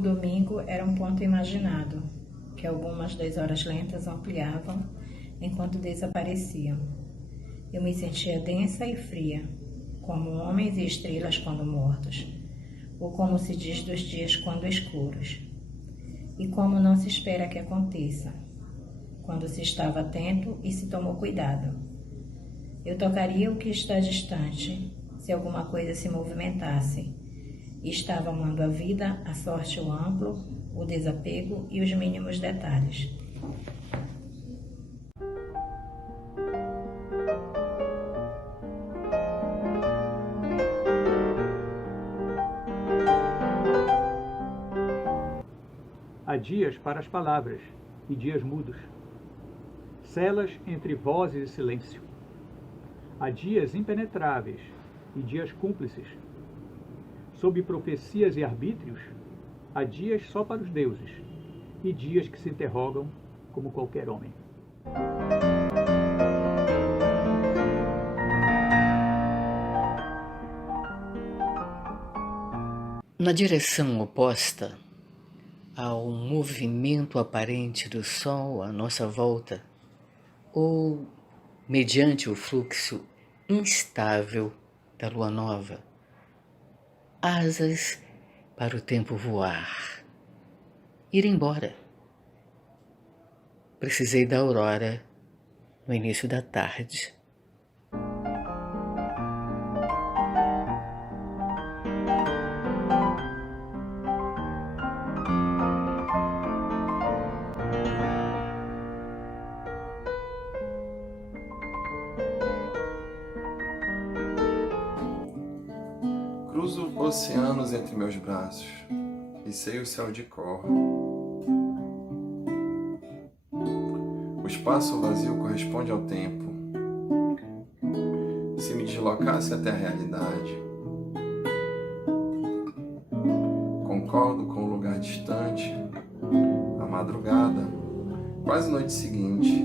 domingo era um ponto imaginado, que algumas das horas lentas ampliavam enquanto desapareciam. Eu me sentia densa e fria, como homens e estrelas quando mortos, ou como se diz dos dias quando escuros. E como não se espera que aconteça, quando se estava atento e se tomou cuidado. Eu tocaria o que está distante, se alguma coisa se movimentasse, e estava amando a vida, a sorte, o amplo, o desapego e os mínimos detalhes. Há dias para as palavras e dias mudos, celas entre vozes e silêncio. Há dias impenetráveis e dias cúmplices. Sob profecias e arbítrios, há dias só para os deuses e dias que se interrogam como qualquer homem. Na direção oposta ao movimento aparente do Sol à nossa volta, ou mediante o fluxo instável da Lua Nova, asas para o tempo voar, ir embora. Precisei da aurora no início da tarde. Cruzo oceanos entre meus braços e sei o céu de cor. O espaço vazio corresponde ao tempo. Se me deslocasse até a realidade, concordo com o lugar distante, a madrugada, quase noite seguinte.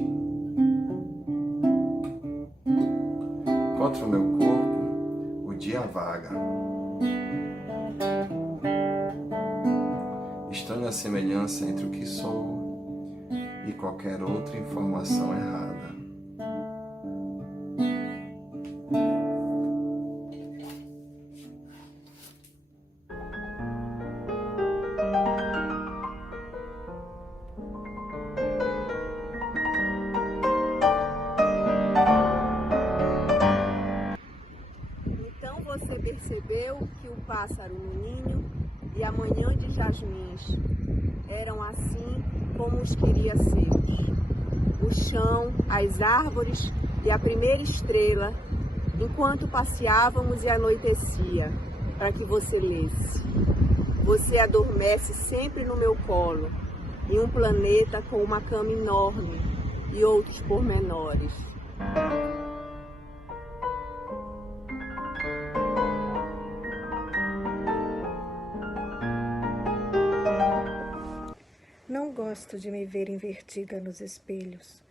Contra o meu corpo, o dia vaga. Estranha a semelhança entre o que sou e qualquer outra informação errada. Então você percebeu que o pássaro no ninho e a manhã de jasmins eram assim como os queria ser. O chão, as árvores e a primeira estrela, enquanto passeávamos e anoitecia, para que você lesse. Você adormece sempre no meu colo, em um planeta com uma cama enorme e outros pormenores. Não gosto de me ver invertida nos espelhos.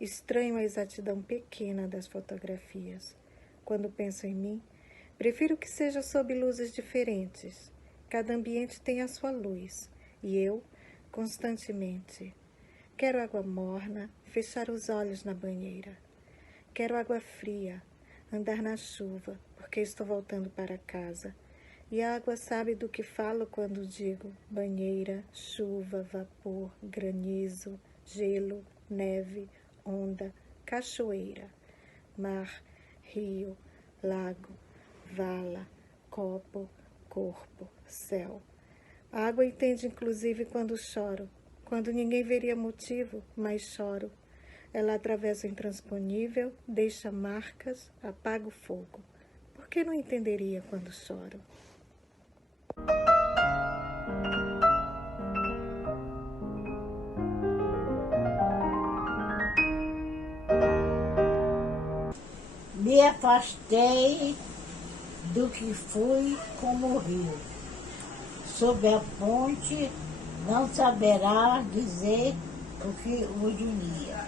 Estranho a exatidão pequena das fotografias. Quando penso em mim, prefiro que seja sob luzes diferentes. Cada ambiente tem a sua luz, e eu, constantemente. Quero água morna, fechar os olhos na banheira. Quero água fria, andar na chuva, porque estou voltando para casa. E a água sabe do que falo quando digo banheira, chuva, vapor, granizo, gelo, neve, onda, cachoeira, mar, rio, lago, vala, copo, corpo, céu. A água entende inclusive quando choro, quando ninguém veria motivo, mas choro. Ela atravessa o intransponível, deixa marcas, apaga o fogo. Por que não entenderia quando choro? Me afastei do que fui como o rio. Sob a ponte não saberá dizer o que o unia.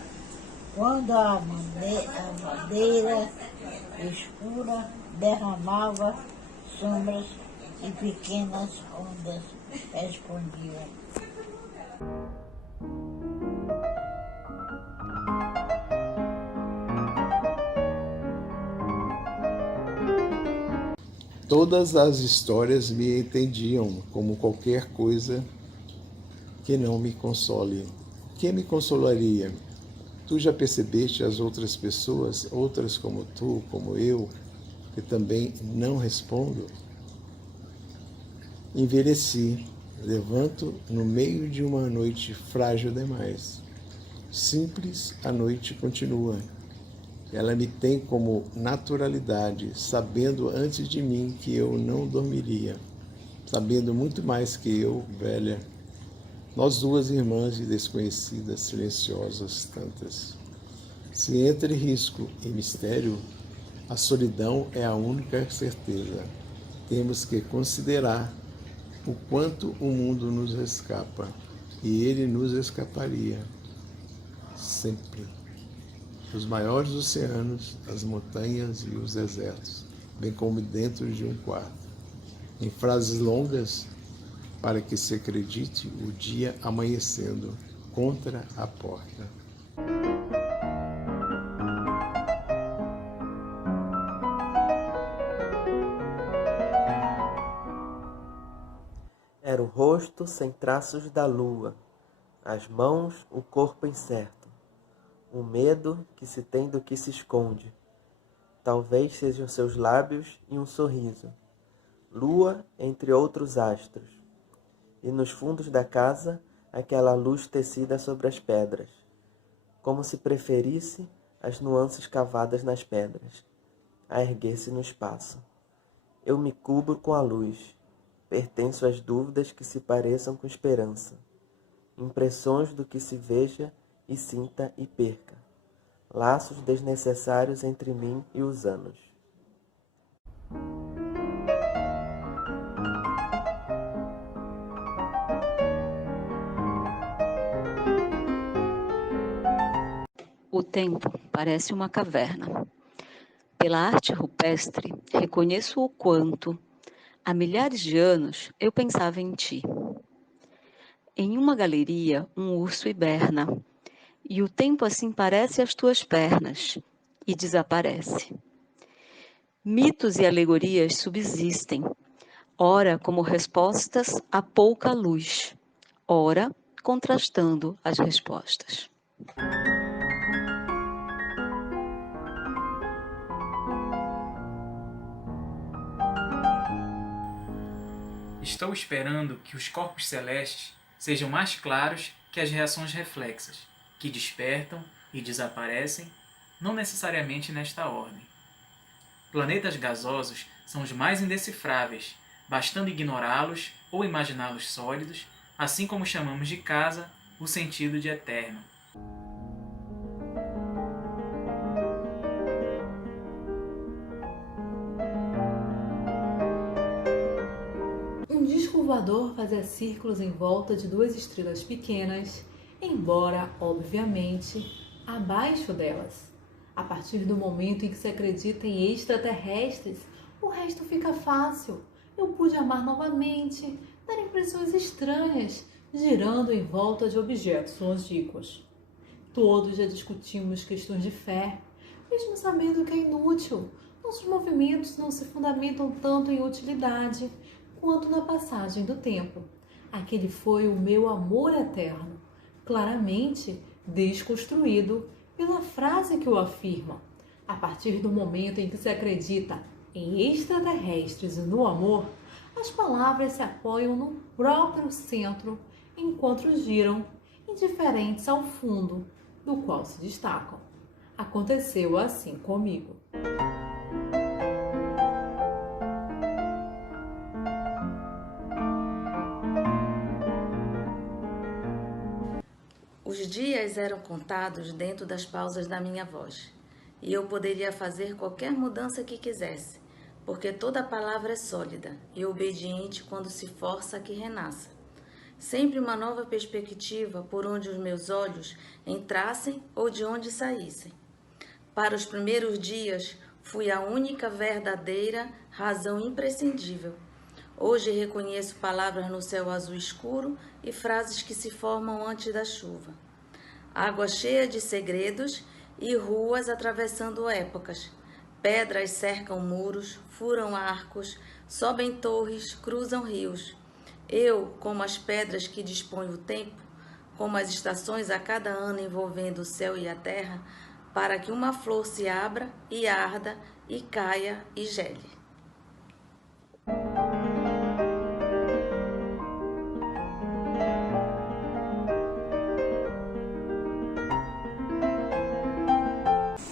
Quando a madeira escura derramava sombras e pequenas ondas respondia. Todas as histórias me entendiam como qualquer coisa que não me console. Quem me consolaria? Tu já percebeste as outras pessoas, outras como tu, como eu, que também não respondo? Envelheci, levanto no meio de uma noite frágil demais. Simples, a noite continua. Ela me tem como naturalidade, sabendo antes de mim que eu não dormiria, sabendo muito mais que eu, velha. Nós duas irmãs e desconhecidas, silenciosas tantas. Se entre risco e mistério, a solidão é a única certeza. Temos que considerar o quanto o mundo nos escapa, e ele nos escaparia sempre. Os maiores oceanos, as montanhas e os desertos, bem como dentro de um quarto. Em frases longas, para que se acredite o dia amanhecendo contra a porta. Era o rosto sem traços da lua, as mãos, o corpo incerto. O medo que se tem do que se esconde. Talvez sejam seus lábios e um sorriso. Lua entre outros astros. E nos fundos da casa, aquela luz tecida sobre as pedras. Como se preferisse as nuances cavadas nas pedras, a erguer-se no espaço. Eu me cubro com a luz. Pertenço às dúvidas que se pareçam com esperança. Impressões do que se veja e sinta e perca. Laços desnecessários entre mim e os anos. O tempo parece uma caverna. Pela arte rupestre, reconheço o quanto, há milhares de anos, eu pensava em ti. Em uma galeria, um urso hiberna, e o tempo assim parece as tuas pernas, e desaparece. Mitos e alegorias subsistem, ora como respostas a pouca luz, ora contrastando as respostas. Estou esperando que os corpos celestes sejam mais claros que as reações reflexas, que despertam e desaparecem, não necessariamente nesta ordem. Planetas gasosos são os mais indecifráveis, bastando ignorá-los ou imaginá-los sólidos, assim como chamamos de casa o sentido de eterno. Um disco voador fazia círculos em volta de duas estrelas pequenas, embora, obviamente, abaixo delas. A partir do momento em que se acredita em extraterrestres, o resto fica fácil. Eu pude amar novamente, dar impressões estranhas, girando em volta de objetos longínquos. Todos já discutimos questões de fé, mesmo sabendo que é inútil. Nossos movimentos não se fundamentam tanto em utilidade quanto na passagem do tempo. Aquele foi o meu amor eterno, claramente desconstruído pela frase que o afirma. A partir do momento em que se acredita em extraterrestres e no amor, as palavras se apoiam no próprio centro enquanto giram, indiferentes ao fundo, do qual se destacam. Aconteceu assim comigo. Os dias eram contados dentro das pausas da minha voz, e eu poderia fazer qualquer mudança que quisesse, porque toda palavra é sólida e obediente quando se força a que renasça. Sempre uma nova perspectiva por onde os meus olhos entrassem ou de onde saíssem. Para os primeiros dias, fui a única verdadeira razão imprescindível. Hoje reconheço palavras no céu azul escuro e frases que se formam antes da chuva. Água cheia de segredos e ruas atravessando épocas. Pedras cercam muros, furam arcos, sobem torres, cruzam rios. Eu, como as pedras que dispõem o tempo, como as estações a cada ano envolvendo o céu e a terra, para que uma flor se abra e arda e caia e gele.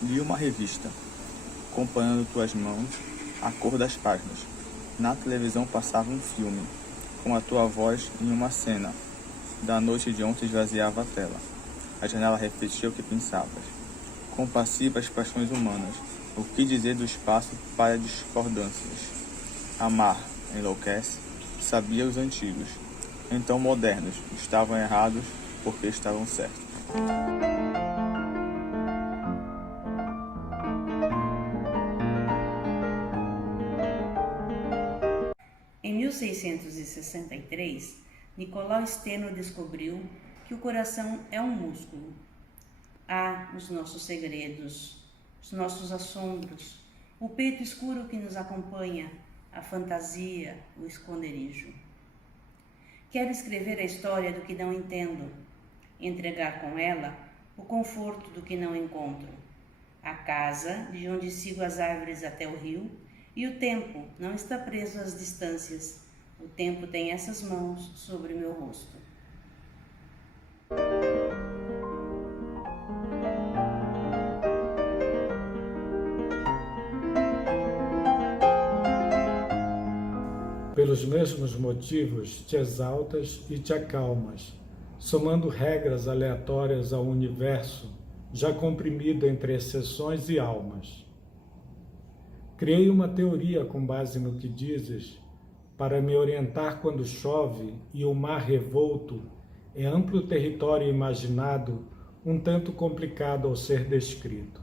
Li uma revista, acompanhando tuas mãos, a cor das páginas. Na televisão passava um filme, com a tua voz em uma cena. Da noite de ontem esvaziava a tela. A janela refletia o que pensavas. Compassivas paixões humanas, o que dizer do espaço para discordâncias? Amar enlouquece, sabia os antigos. Então modernos estavam errados porque estavam certos. Em 1663, Nicolau Steno descobriu que o coração é um músculo. Há os nossos segredos, os nossos assombros, o peito escuro que nos acompanha, a fantasia, o esconderijo. Quero escrever a história do que não entendo, entregar com ela o conforto do que não encontro, a casa de onde sigo as árvores até o rio, e o tempo não está preso às distâncias. O tempo tem essas mãos sobre meu rosto. Pelos mesmos motivos, te exaltas e te acalmas, somando regras aleatórias ao universo, já comprimido entre exceções e almas. Criei uma teoria com base no que dizes, para me orientar quando chove e o mar revolto é amplo território imaginado, um tanto complicado ao ser descrito.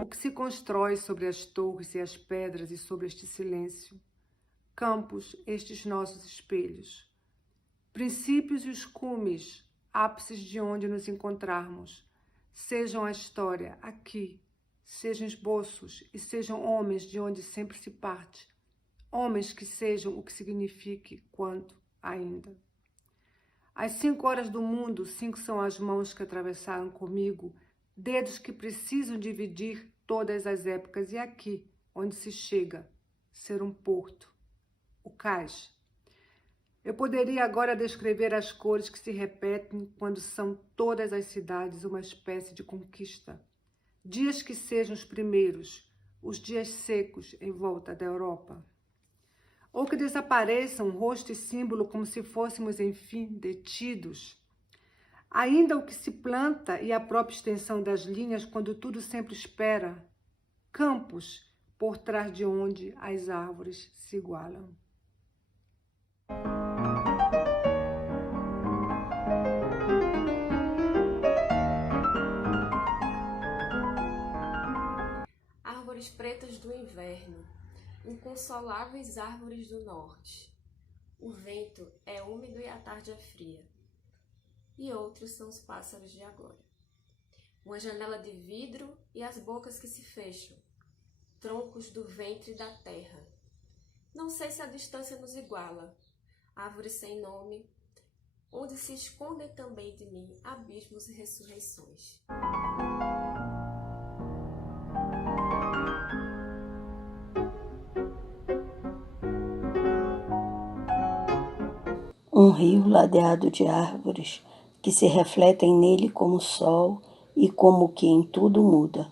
O que se constrói sobre as torres e as pedras e sobre este silêncio? Campos, estes nossos espelhos. Princípios e os cumes, ápices de onde nos encontrarmos, sejam a história aqui, sejam esboços e sejam homens de onde sempre se parte, homens que sejam o que signifique quanto ainda. Às 5 horas do mundo, 5 são as mãos que atravessaram comigo, dedos que precisam dividir todas as épocas, e aqui, onde se chega, ser um porto, o cais. Eu poderia agora descrever as cores que se repetem quando são todas as cidades uma espécie de conquista. Dias que sejam os primeiros, os dias secos em volta da Europa. Ou que desapareçam rosto e símbolo como se fôssemos, enfim, detidos. Ainda o que se planta e a própria extensão das linhas quando tudo sempre espera. Campos por trás de onde as árvores se igualam. Árvores pretas do inverno, inconsoláveis árvores do norte. O vento é úmido e a tarde é fria. E outros são os pássaros de agora. Uma janela de vidro e as bocas que se fecham, troncos do ventre da terra. Não sei se a distância nos iguala, árvores sem nome, onde se escondem também de mim abismos e ressurreições. Um rio ladeado de árvores que se refletem nele como sol e como que em tudo muda.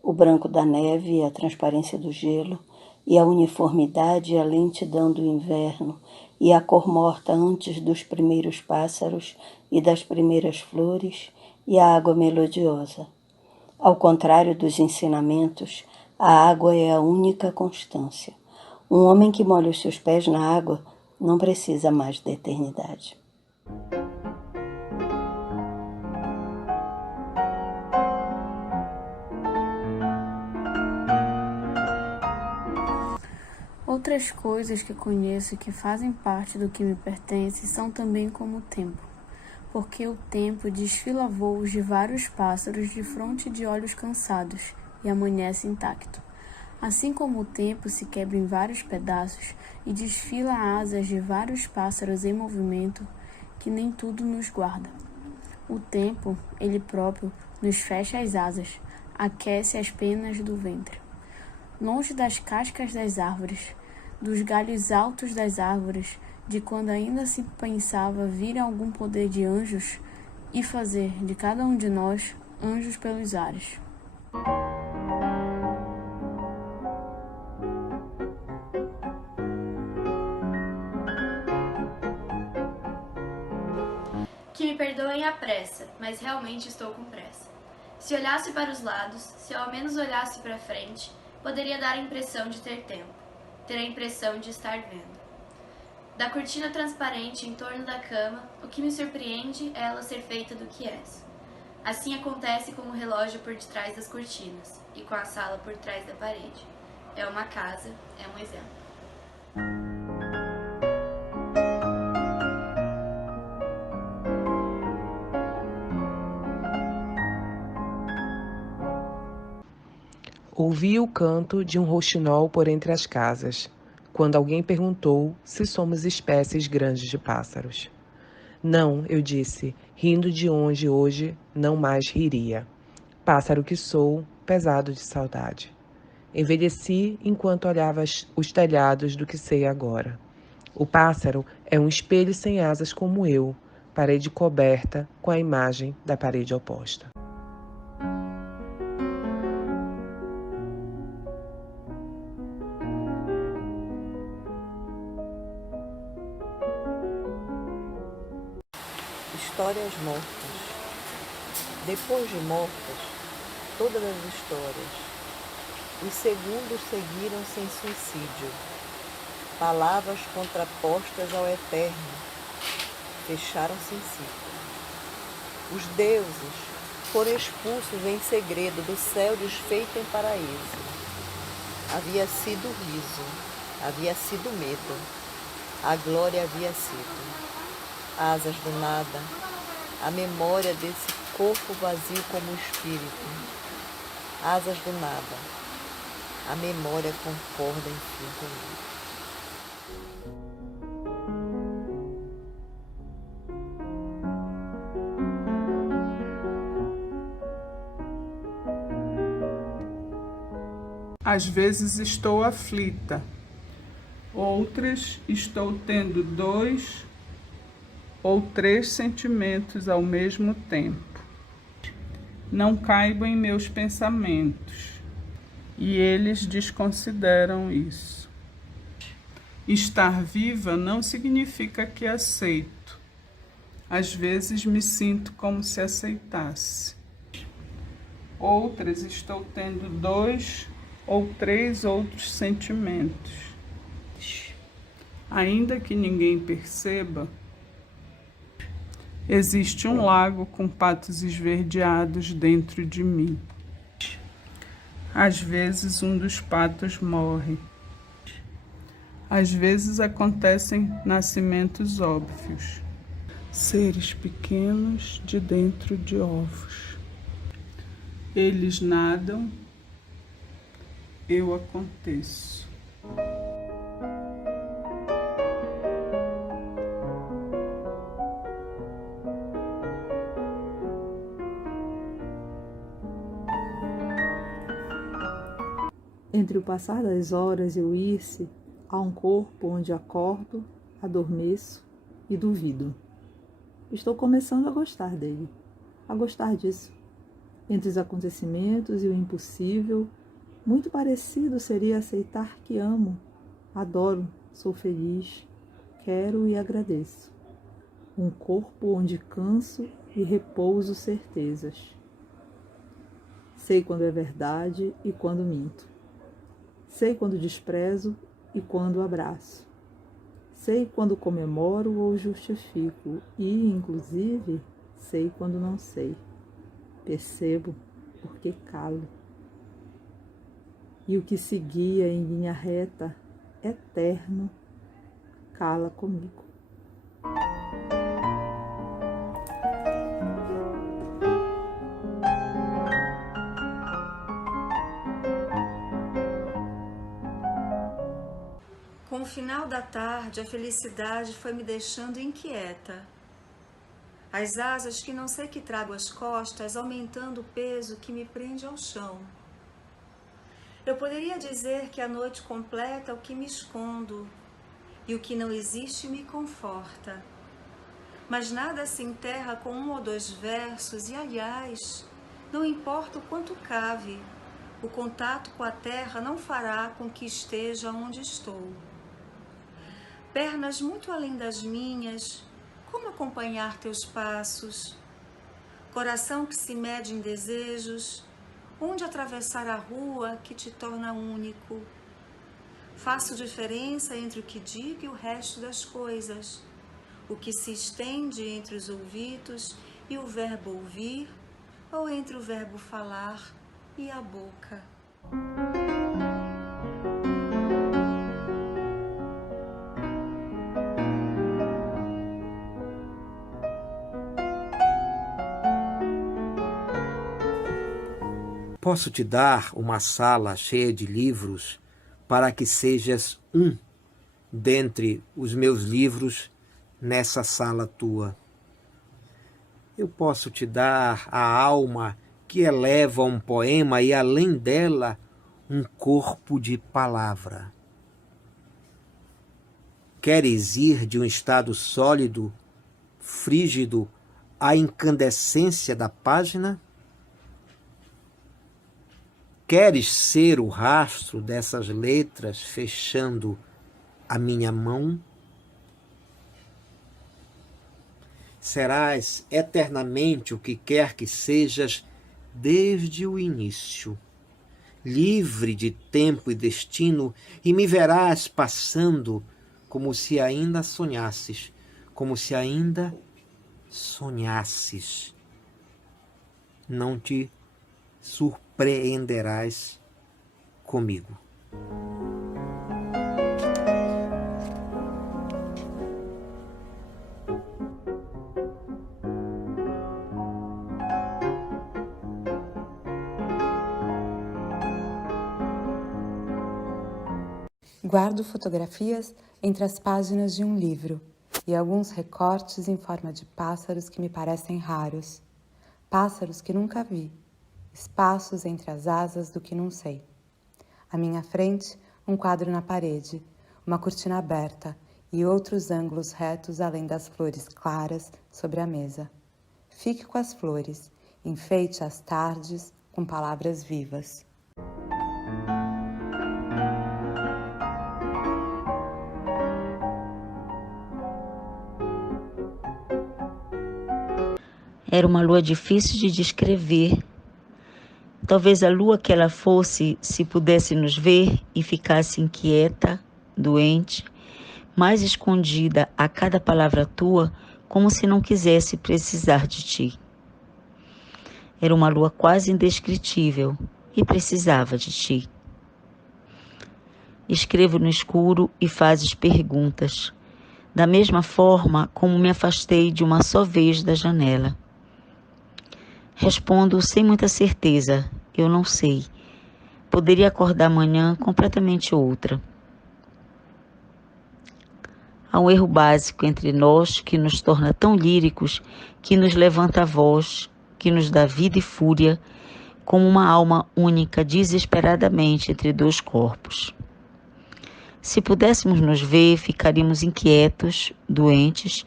O branco da neve e a transparência do gelo, e a uniformidade e a lentidão do inverno, e a cor morta antes dos primeiros pássaros e das primeiras flores, e a água melodiosa. Ao contrário dos ensinamentos, a água é a única constância. Um homem que molha os seus pés na água não precisa mais da eternidade. Outras coisas que conheço e que fazem parte do que me pertence são também como o tempo, porque o tempo desfila voos de vários pássaros de fronte de olhos cansados e amanhece intacto. Assim como o tempo se quebra em vários pedaços e desfila asas de vários pássaros em movimento, que nem tudo nos guarda. O tempo, ele próprio, nos fecha as asas, aquece as penas do ventre. Longe das cascas das árvores, dos galhos altos das árvores, de quando ainda se pensava vir algum poder de anjos e fazer de cada um de nós anjos pelos ares. Que me perdoem a pressa, mas realmente estou com pressa. Se olhasse para os lados, se ao menos olhasse para frente, poderia dar a impressão de ter tempo, ter a impressão de estar vendo. Da cortina transparente em torno da cama, o que me surpreende é ela ser feita do que és. Assim acontece com o relógio por detrás das cortinas e com a sala por trás da parede. É uma casa, é um exemplo. Ouvi o canto de um rouxinol por entre as casas, quando alguém perguntou se somos espécies grandes de pássaros. Não, eu disse, rindo de onde hoje não mais riria. Pássaro que sou, pesado de saudade. Envelheci enquanto olhava os telhados do que sei agora. O pássaro é um espelho sem asas como eu, parede coberta com a imagem da parede oposta. Histórias mortas. Depois de mortas, todas as histórias. Os segundos seguiram sem suicídio. Palavras contrapostas ao eterno. Fecharam-se em ciclo. Os deuses foram expulsos em segredo do céu desfeito em paraíso. Havia sido riso, havia sido medo. A glória havia sido. Asas do nada, a memória desse corpo vazio como espírito. Asas do nada, a memória concorda enfim comigo. Às vezes estou aflita, outras estou tendo 2 ou 3 sentimentos ao mesmo tempo. Não caibo em meus pensamentos, e eles desconsideram isso. Estar viva não significa que aceito. Às vezes me sinto como se aceitasse. Outras estou tendo 2 ou 3 outros sentimentos. Ainda que ninguém perceba, existe um lago com patos esverdeados dentro de mim. Às vezes um dos patos morre. Às vezes acontecem nascimentos óbvios. Seres pequenos de dentro de ovos. Eles nadam, eu aconteço. Entre o passar das horas e o ir-se, há um corpo onde acordo, adormeço e duvido. Estou começando a gostar dele, a gostar disso. Entre os acontecimentos e o impossível, muito parecido seria aceitar que amo, adoro, sou feliz, quero e agradeço. Um corpo onde canso e repouso certezas. Sei quando é verdade e quando minto. Sei quando desprezo e quando abraço. Sei quando comemoro ou justifico e, inclusive, sei quando não sei. Percebo porque calo. E o que seguia em linha reta eterno cala comigo. Com o final da tarde, a felicidade foi me deixando inquieta. As asas que não sei que trago às costas, aumentando o peso que me prende ao chão. Eu poderia dizer que a noite completa o que me escondo, e o que não existe me conforta. Mas nada se enterra com 1 ou 2 versos, e aliás, não importa o quanto cave, o contato com a terra não fará com que esteja onde estou. Pernas muito além das minhas, como acompanhar teus passos? Coração que se mede em desejos, onde atravessar a rua que te torna único? Faço diferença entre o que digo e o resto das coisas, o que se estende entre os ouvidos e o verbo ouvir, ou entre o verbo falar e a boca. Posso te dar uma sala cheia de livros para que sejas um dentre os meus livros nessa sala tua. Eu posso te dar a alma que eleva um poema e, além dela, um corpo de palavra. Queres ir de um estado sólido, frígido, à incandescência da página? Queres ser o rastro dessas letras fechando a minha mão? Serás eternamente o que quer que sejas desde o início, livre de tempo e destino, e me verás passando como se ainda sonhasses, como se ainda sonhasses. Não te surpreenderás comigo. Guardo fotografias entre as páginas de um livro e alguns recortes em forma de pássaros que me parecem raros. Pássaros que nunca vi, espaços entre as asas do que não sei. À minha frente, um quadro na parede, uma cortina aberta e outros ângulos retos além das flores claras sobre a mesa. Fique com as flores, enfeite as tardes com palavras vivas. Era uma lua difícil de descrever. Talvez a lua que ela fosse, se pudesse nos ver e ficasse inquieta, doente, mais escondida a cada palavra tua, como se não quisesse precisar de ti. Era uma lua quase indescritível e precisava de ti. Escrevo no escuro e fazes perguntas, da mesma forma como me afastei de uma só vez da janela. Respondo sem muita certeza, eu não sei. Poderia acordar amanhã completamente outra. Há um erro básico entre nós que nos torna tão líricos, que nos levanta a voz, que nos dá vida e fúria, como uma alma única desesperadamente entre 2 corpos. Se pudéssemos nos ver, ficaríamos inquietos, doentes,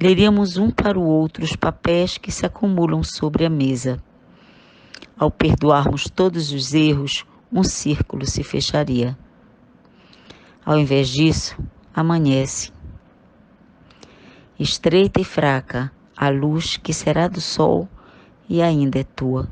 leríamos um para o outro os papéis que se acumulam sobre a mesa. Ao perdoarmos todos os erros, um círculo se fecharia. Ao invés disso, amanhece. Estreita e fraca, a luz que será do sol e ainda é tua.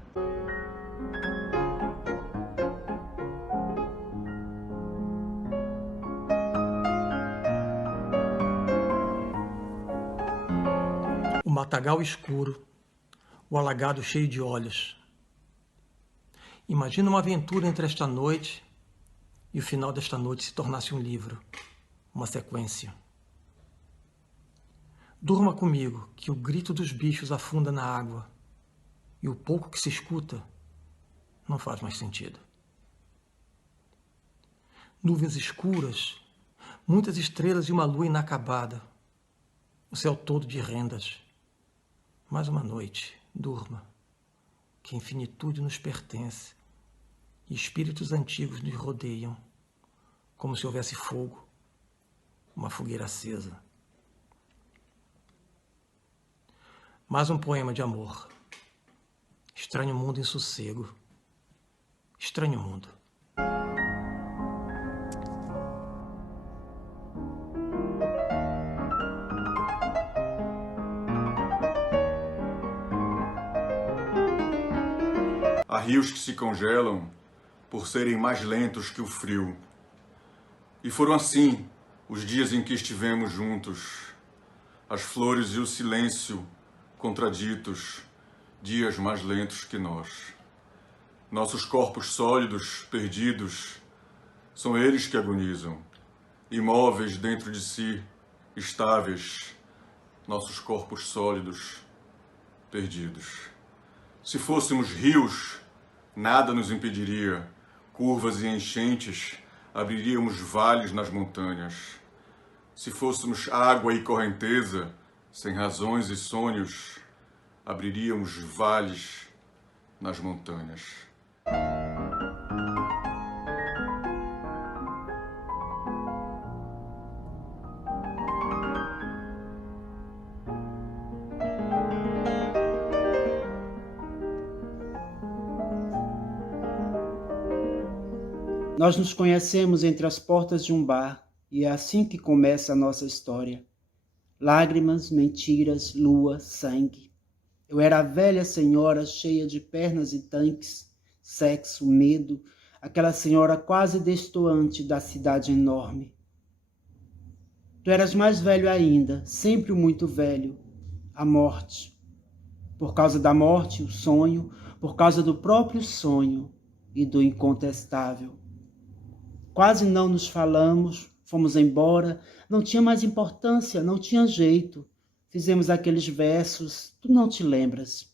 O matagal escuro, o alagado cheio de olhos. Imagina uma aventura entre esta noite e o final desta noite se tornasse um livro, uma sequência. Durma comigo, que o grito dos bichos afunda na água e o pouco que se escuta não faz mais sentido. Nuvens escuras, muitas estrelas e uma lua inacabada, o céu todo de rendas. Mais uma noite, durma, que a infinitude nos pertence e espíritos antigos nos rodeiam, como se houvesse fogo, uma fogueira acesa. Mais um poema de amor. Estranho mundo em sossego. Estranho mundo. Há rios que se congelam por serem mais lentos que o frio. E foram assim os dias em que estivemos juntos. As flores e o silêncio contraditos, dias mais lentos que nós. Nossos corpos sólidos, perdidos, são eles que agonizam, imóveis dentro de si, estáveis, nossos corpos sólidos, perdidos. Se fôssemos rios, nada nos impediria, curvas e enchentes, abriríamos vales nas montanhas. Se fôssemos água e correnteza, sem razões e sonhos, abriríamos vales nas montanhas. Nós nos conhecemos entre as portas de um bar e é assim que começa a nossa história. Lágrimas, mentiras, lua, sangue. Eu era a velha senhora cheia de pernas e tanques, sexo, medo, aquela senhora quase destoante da cidade enorme. Tu eras mais velho ainda, sempre muito velho, a morte. Por causa da morte, o sonho, por causa do próprio sonho e do incontestável. Quase não nos falamos, fomos embora, não tinha mais importância, não tinha jeito. Fizemos aqueles versos, tu não te lembras.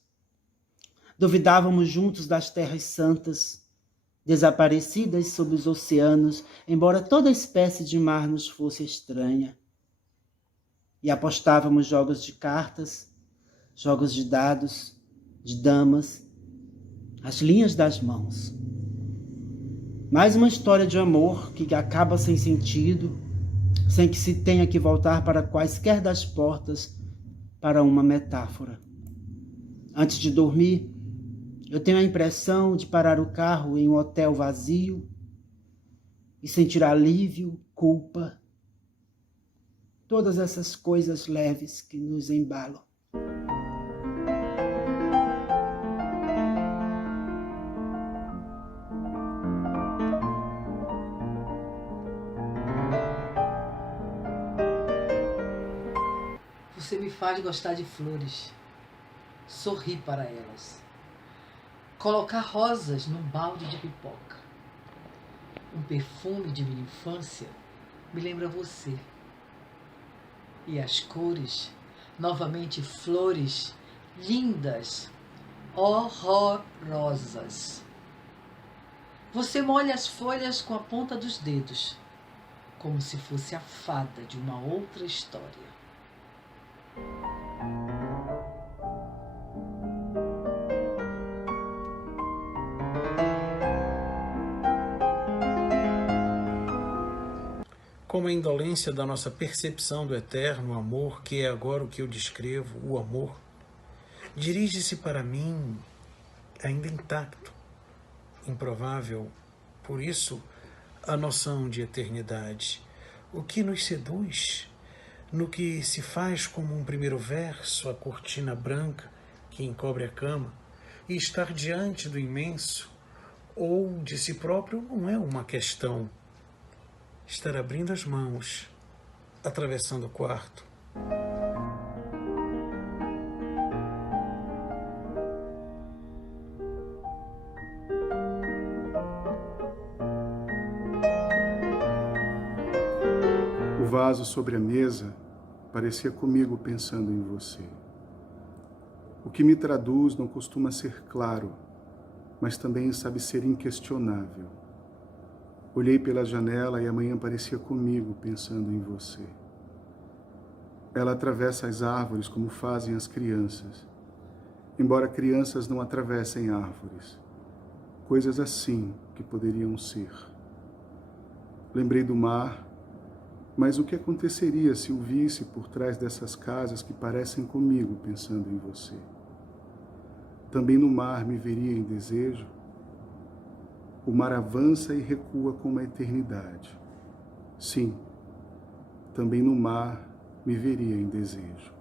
Duvidávamos juntos das terras santas, desaparecidas sob os oceanos, embora toda espécie de mar nos fosse estranha. E apostávamos jogos de cartas, jogos de dados, de damas, as linhas das mãos. Mais uma história de amor que acaba sem sentido, sem que se tenha que voltar para quaisquer das portas para uma metáfora. Antes de dormir, eu tenho a impressão de parar o carro em um hotel vazio e sentir alívio, culpa, todas essas coisas leves que nos embalam. Você me faz gostar de flores, sorrir para elas, colocar rosas num balde de pipoca. Um perfume de minha infância me lembra você. E as cores, novamente flores, lindas, horrorosas. Você molha as folhas com a ponta dos dedos, como se fosse a fada de uma outra história. Como a indolência da nossa percepção do eterno amor, que é agora o que eu descrevo, o amor, dirige-se para mim ainda intacto, improvável, por isso a noção de eternidade, o que nos seduz no que se faz como um primeiro verso, a cortina branca que encobre a cama, e estar diante do imenso ou de si próprio não é uma questão. Estar abrindo as mãos, atravessando o quarto. O vaso sobre a mesa parecia comigo pensando em você. O que me traduz não costuma ser claro, mas também sabe ser inquestionável. Olhei pela janela e a manhã parecia comigo pensando em você. Ela atravessa as árvores como fazem as crianças, embora crianças não atravessem árvores. Coisas assim que poderiam ser. Lembrei do mar, mas o que aconteceria se o visse por trás dessas casas que parecem comigo pensando em você? Também no mar me veria em desejo? O mar avança e recua como a eternidade. Sim, também no mar me veria em desejo.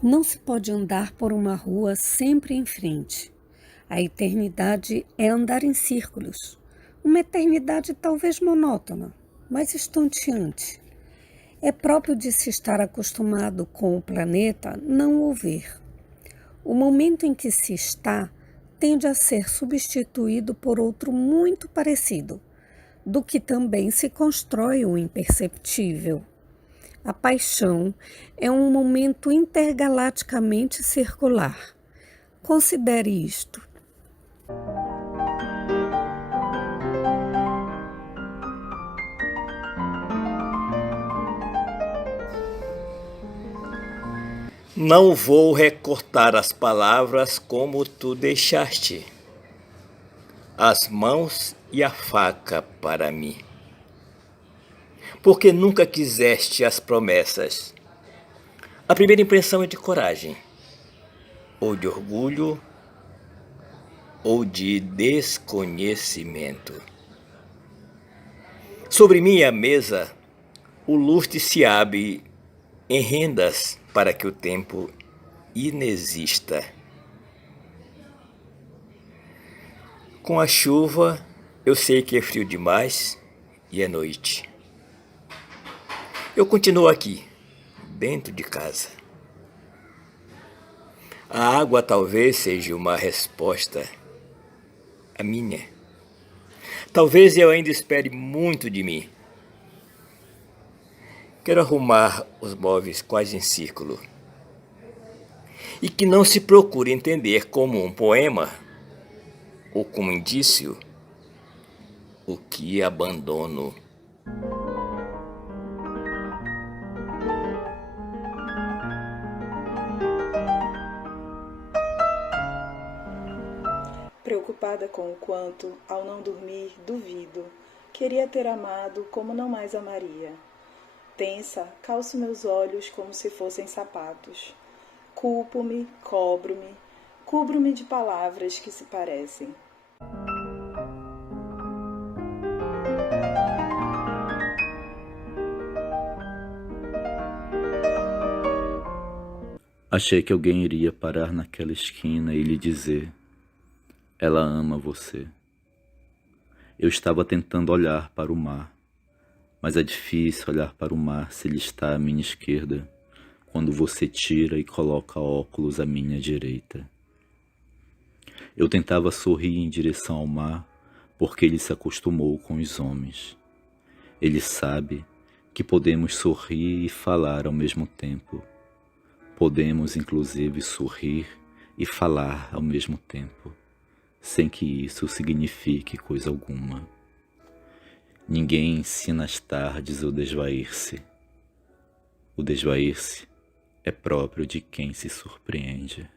Não se pode andar por uma rua sempre em frente. A eternidade é andar em círculos. Uma eternidade talvez monótona, mas estonteante. É próprio de se estar acostumado com o planeta não o ver. O momento em que se está tende a ser substituído por outro muito parecido, do que também se constrói o imperceptível. A paixão é um momento intergalaticamente circular. Considere isto. Não vou recortar as palavras como tu deixaste, as mãos e a faca para mim. Porque nunca quiseste as promessas. A primeira impressão é de coragem, ou de orgulho, ou de desconhecimento. Sobre minha mesa, o lustre se abre em rendas para que o tempo inexista. Com a chuva, eu sei que é frio demais e é noite. Eu continuo aqui, dentro de casa. A água talvez seja uma resposta, a minha. Talvez eu ainda espere muito de mim. Quero arrumar os móveis quase em círculo. E que não se procure entender como um poema ou como indício o que abandono. Preocupada com o quanto, ao não dormir, duvido, queria ter amado como não mais amaria. Tensa, calço meus olhos como se fossem sapatos. Culpo-me, cobro-me, cubro-me de palavras que se parecem. Achei que alguém iria parar naquela esquina e lhe dizer: ela ama você. Eu estava tentando olhar para o mar, mas é difícil olhar para o mar se ele está à minha esquerda, quando você tira e coloca óculos à minha direita. Eu tentava sorrir em direção ao mar, porque ele se acostumou com os homens. Ele sabe que podemos sorrir e falar ao mesmo tempo. Podemos, inclusive, sorrir e falar ao mesmo tempo, sem que isso signifique coisa alguma. Ninguém ensina às tardes o desvair-se. O desvair-se é próprio de quem se surpreende.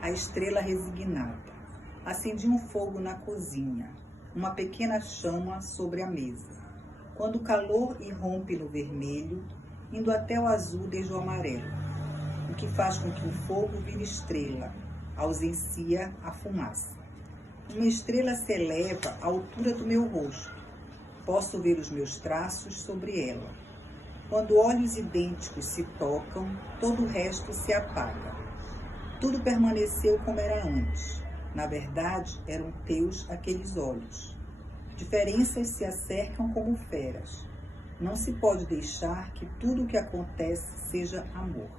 A estrela resignada. Acendi um fogo na cozinha, uma pequena chama sobre a mesa. Quando o calor irrompe no vermelho, indo até o azul desde o amarelo, o que faz com que o fogo vire estrela, ausencia a fumaça. Uma estrela se eleva à altura do meu rosto. Posso ver os meus traços sobre ela. Quando olhos idênticos se tocam, todo o resto se apaga. Tudo permaneceu como era antes. Na verdade, eram teus aqueles olhos. Diferenças se acercam como feras. Não se pode deixar que tudo o que acontece seja amor.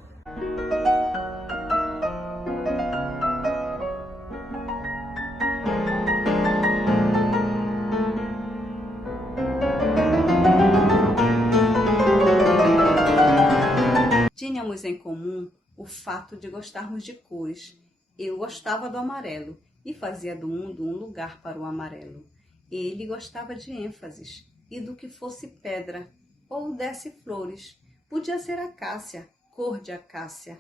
Tínhamos em comum o fato de gostarmos de cores. Eu gostava do amarelo e fazia do mundo um lugar para o amarelo. Ele gostava de ênfases e do que fosse pedra ou desse flores. Podia ser acácia, cor de acácia.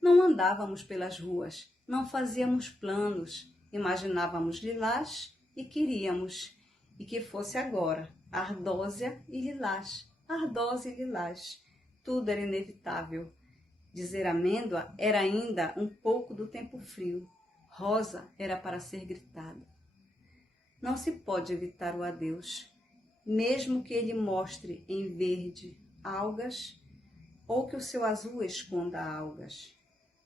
Não andávamos pelas ruas, não fazíamos planos, imaginávamos lilás e queríamos. E que fosse agora, ardósia e lilás, ardósia e lilás. Tudo era inevitável. Dizer amêndoa era ainda um pouco do tempo frio. Rosa era para ser gritada. Não se pode evitar o adeus, mesmo que ele mostre em verde algas ou que o seu azul esconda algas.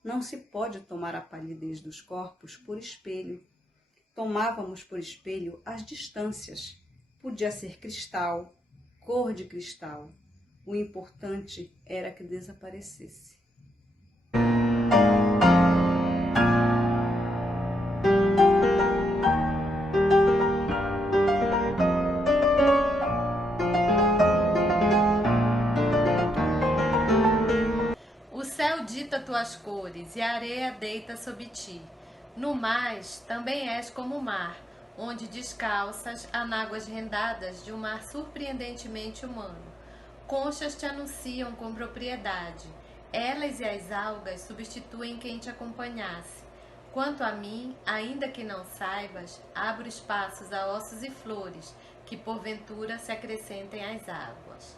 Não se pode tomar a palidez dos corpos por espelho. Tomávamos por espelho as distâncias. Podia ser cristal, cor de cristal. O importante era que desaparecesse. O céu dita tuas cores e a areia deita sob ti. No mais, também és como o mar, onde descalças anáguas rendadas de um mar surpreendentemente humano. Conchas te anunciam com propriedade. Elas e as algas substituem quem te acompanhasse. Quanto a mim, ainda que não saibas, abro espaços a ossos e flores, que porventura se acrescentem às águas.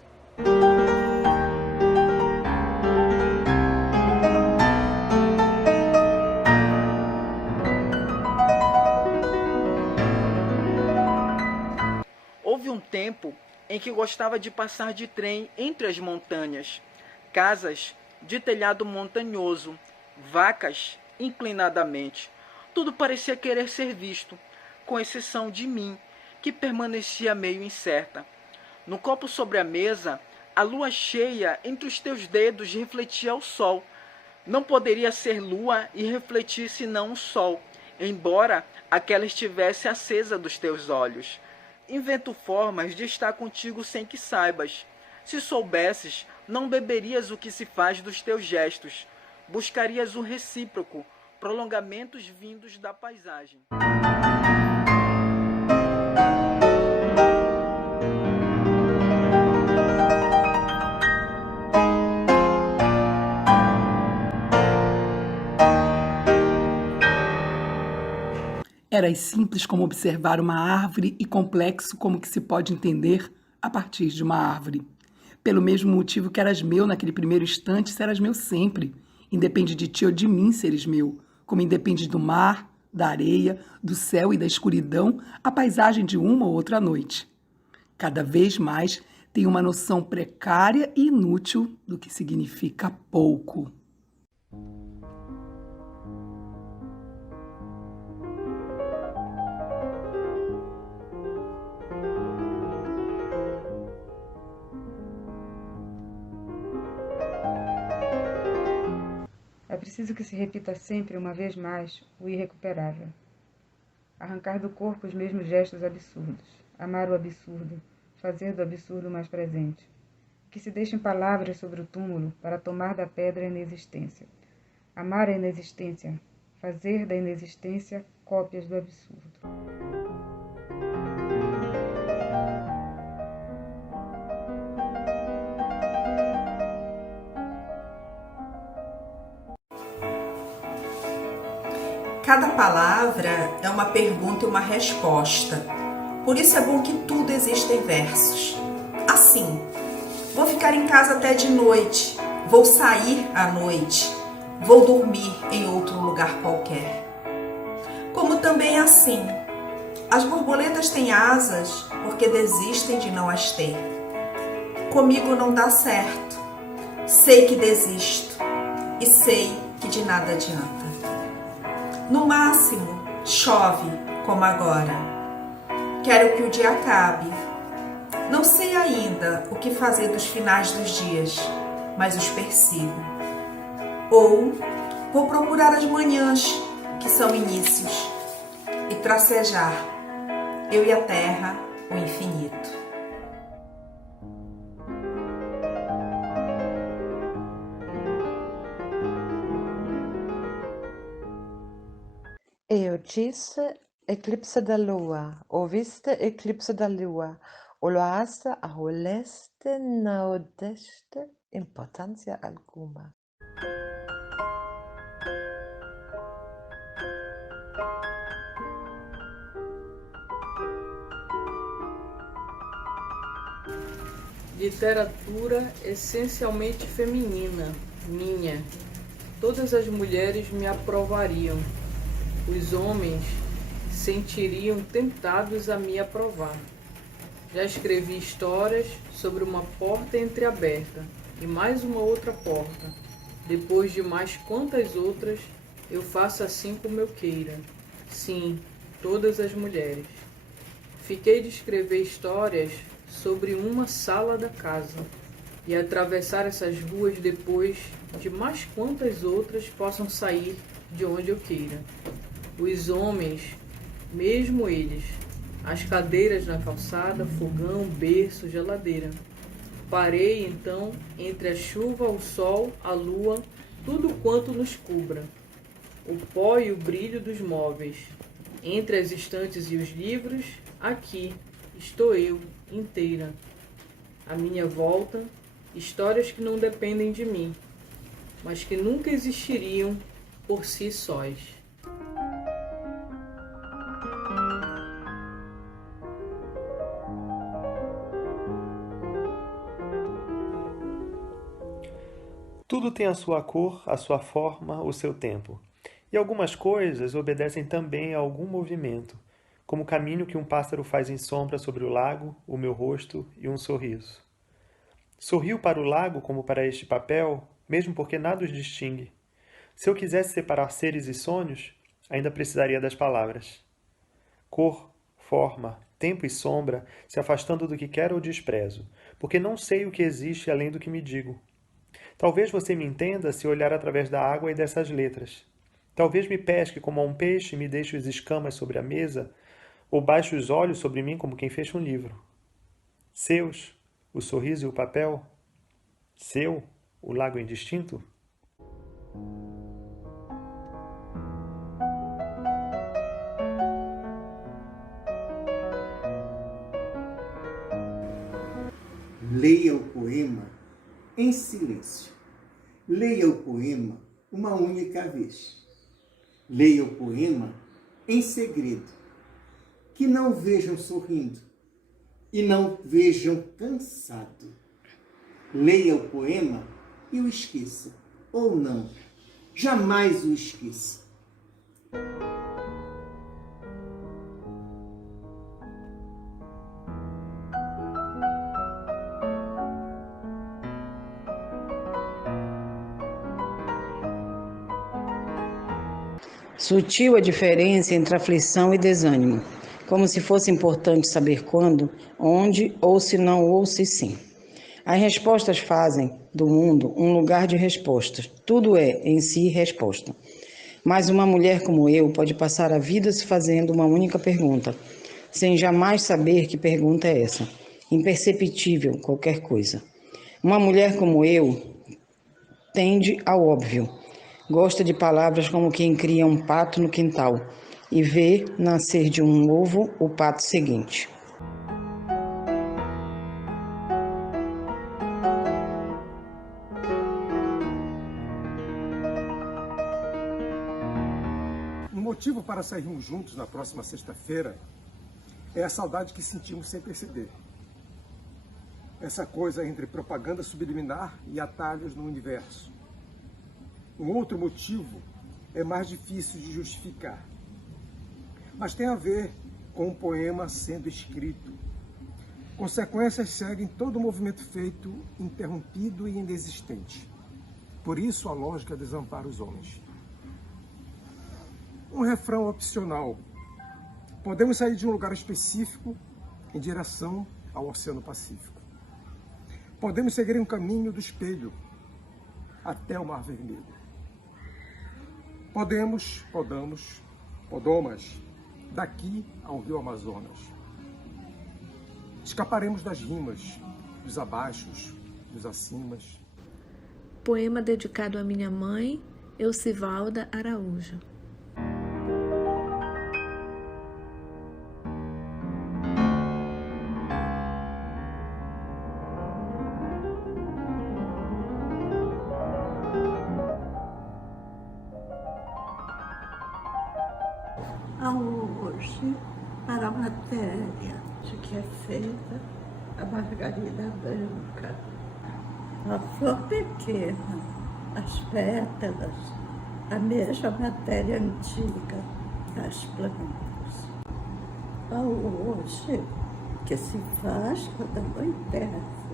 Houve um tempo em que gostava de passar de trem entre as montanhas, casas de telhado montanhoso, vacas inclinadamente. Tudo parecia querer ser visto, com exceção de mim, que permanecia meio incerta. No copo sobre a mesa, a lua cheia entre os teus dedos refletia o sol. Não poderia ser lua e refletir senão o sol, embora aquela estivesse acesa dos teus olhos. Invento formas de estar contigo sem que saibas. Se soubesses, não beberias o que se faz dos teus gestos. Buscarias o recíproco, prolongamentos vindos da paisagem. Eras simples como observar uma árvore e complexo como que se pode entender a partir de uma árvore. Pelo mesmo motivo que eras meu naquele primeiro instante, serás meu sempre. Independe de ti ou de mim seres meu, como independe do mar, da areia, do céu e da escuridão, a paisagem de uma ou outra noite. Cada vez mais tenho uma noção precária e inútil do que significa pouco. É preciso que se repita sempre, uma vez mais, o irrecuperável. Arrancar do corpo os mesmos gestos absurdos, amar o absurdo, fazer do absurdo mais presente. Que se deixem palavras sobre o túmulo para tomar da pedra a inexistência. Amar a inexistência, fazer da inexistência cópias do absurdo. Cada palavra é uma pergunta e uma resposta. Por isso é bom que tudo exista em versos. Assim, vou ficar em casa até de noite, vou sair à noite, vou dormir em outro lugar qualquer. Como também assim, as borboletas têm asas porque desistem de não as ter. Comigo não dá certo, sei que desisto e sei que de nada adianta. No máximo, chove, como agora. Quero que o dia acabe. Não sei ainda o que fazer dos finais dos dias, mas os persigo. Ou vou procurar as manhãs, que são inícios, e tracejar, eu e a terra, o infinito. Eu disse eclipse da lua, ouviste eclipse da lua, olhaste a leste, não deste importância alguma. Literatura essencialmente feminina, minha. Todas as mulheres me aprovariam. Os homens sentiriam tentados a me aprovar. Já escrevi histórias sobre uma porta entreaberta e mais uma outra porta. Depois de mais quantas outras, eu faço assim como eu queira. Sim, todas as mulheres. Fiquei de escrever histórias sobre uma sala da casa e atravessar essas ruas depois de mais quantas outras possam sair de onde eu queira. Os homens, mesmo eles, as cadeiras na calçada, fogão, berço, geladeira. Parei então entre a chuva, o sol, a lua, tudo quanto nos cubra, o pó e o brilho dos móveis. Entre as estantes e os livros, aqui estou eu, inteira. À minha volta, histórias que não dependem de mim, mas que nunca existiriam por si sós. Tudo tem a sua cor, a sua forma, o seu tempo. E algumas coisas obedecem também a algum movimento, como o caminho que um pássaro faz em sombra sobre o lago, o meu rosto e um sorriso. Sorrio para o lago como para este papel, mesmo porque nada os distingue. Se eu quisesse separar seres e sonhos, ainda precisaria das palavras. Cor, forma, tempo e sombra, se afastando do que quero ou desprezo, porque não sei o que existe além do que me digo. Talvez você me entenda se olhar através da água e dessas letras. Talvez me pesque como a um peixe e me deixe as escamas sobre a mesa, ou baixe os olhos sobre mim como quem fecha um livro. Seus, o sorriso e o papel? Seu, o lago indistinto? Leia o poema em silêncio. Leia o poema uma única vez. Leia o poema em segredo. Que não vejam sorrindo e não vejam cansado. Leia o poema e o esqueça, ou não, jamais o esqueça. Sutil a diferença entre aflição e desânimo, como se fosse importante saber quando, onde, ou se não, ou se sim. As respostas fazem do mundo um lugar de respostas. Tudo é, em si, resposta. Mas uma mulher como eu pode passar a vida se fazendo uma única pergunta, sem jamais saber que pergunta é essa. Imperceptível qualquer coisa. Uma mulher como eu tende ao óbvio. Gosta de palavras como quem cria um pato no quintal e vê nascer de um ovo o pato seguinte. Um motivo para sairmos juntos na próxima sexta-feira é a saudade que sentimos sem perceber. Essa coisa entre propaganda subliminar e atalhos no universo. Um outro motivo é mais difícil de justificar, mas tem a ver com um poema sendo escrito. Consequências seguem todo o movimento feito, interrompido e inexistente. Por isso a lógica desampara os homens. Um refrão opcional. Podemos sair de um lugar específico em direção ao Oceano Pacífico. Podemos seguir um caminho do espelho até o Mar Vermelho. Podomas, daqui ao Rio Amazonas. Escaparemos das rimas, dos abaixos, dos acimas. Poema dedicado à minha mãe, Elcivalda Araújo. Hoje, para a matéria de que é feita a margarida branca, a flor pequena, as pétalas, a mesma matéria antiga das plantas. Ao hoje que se faz quando anoitece,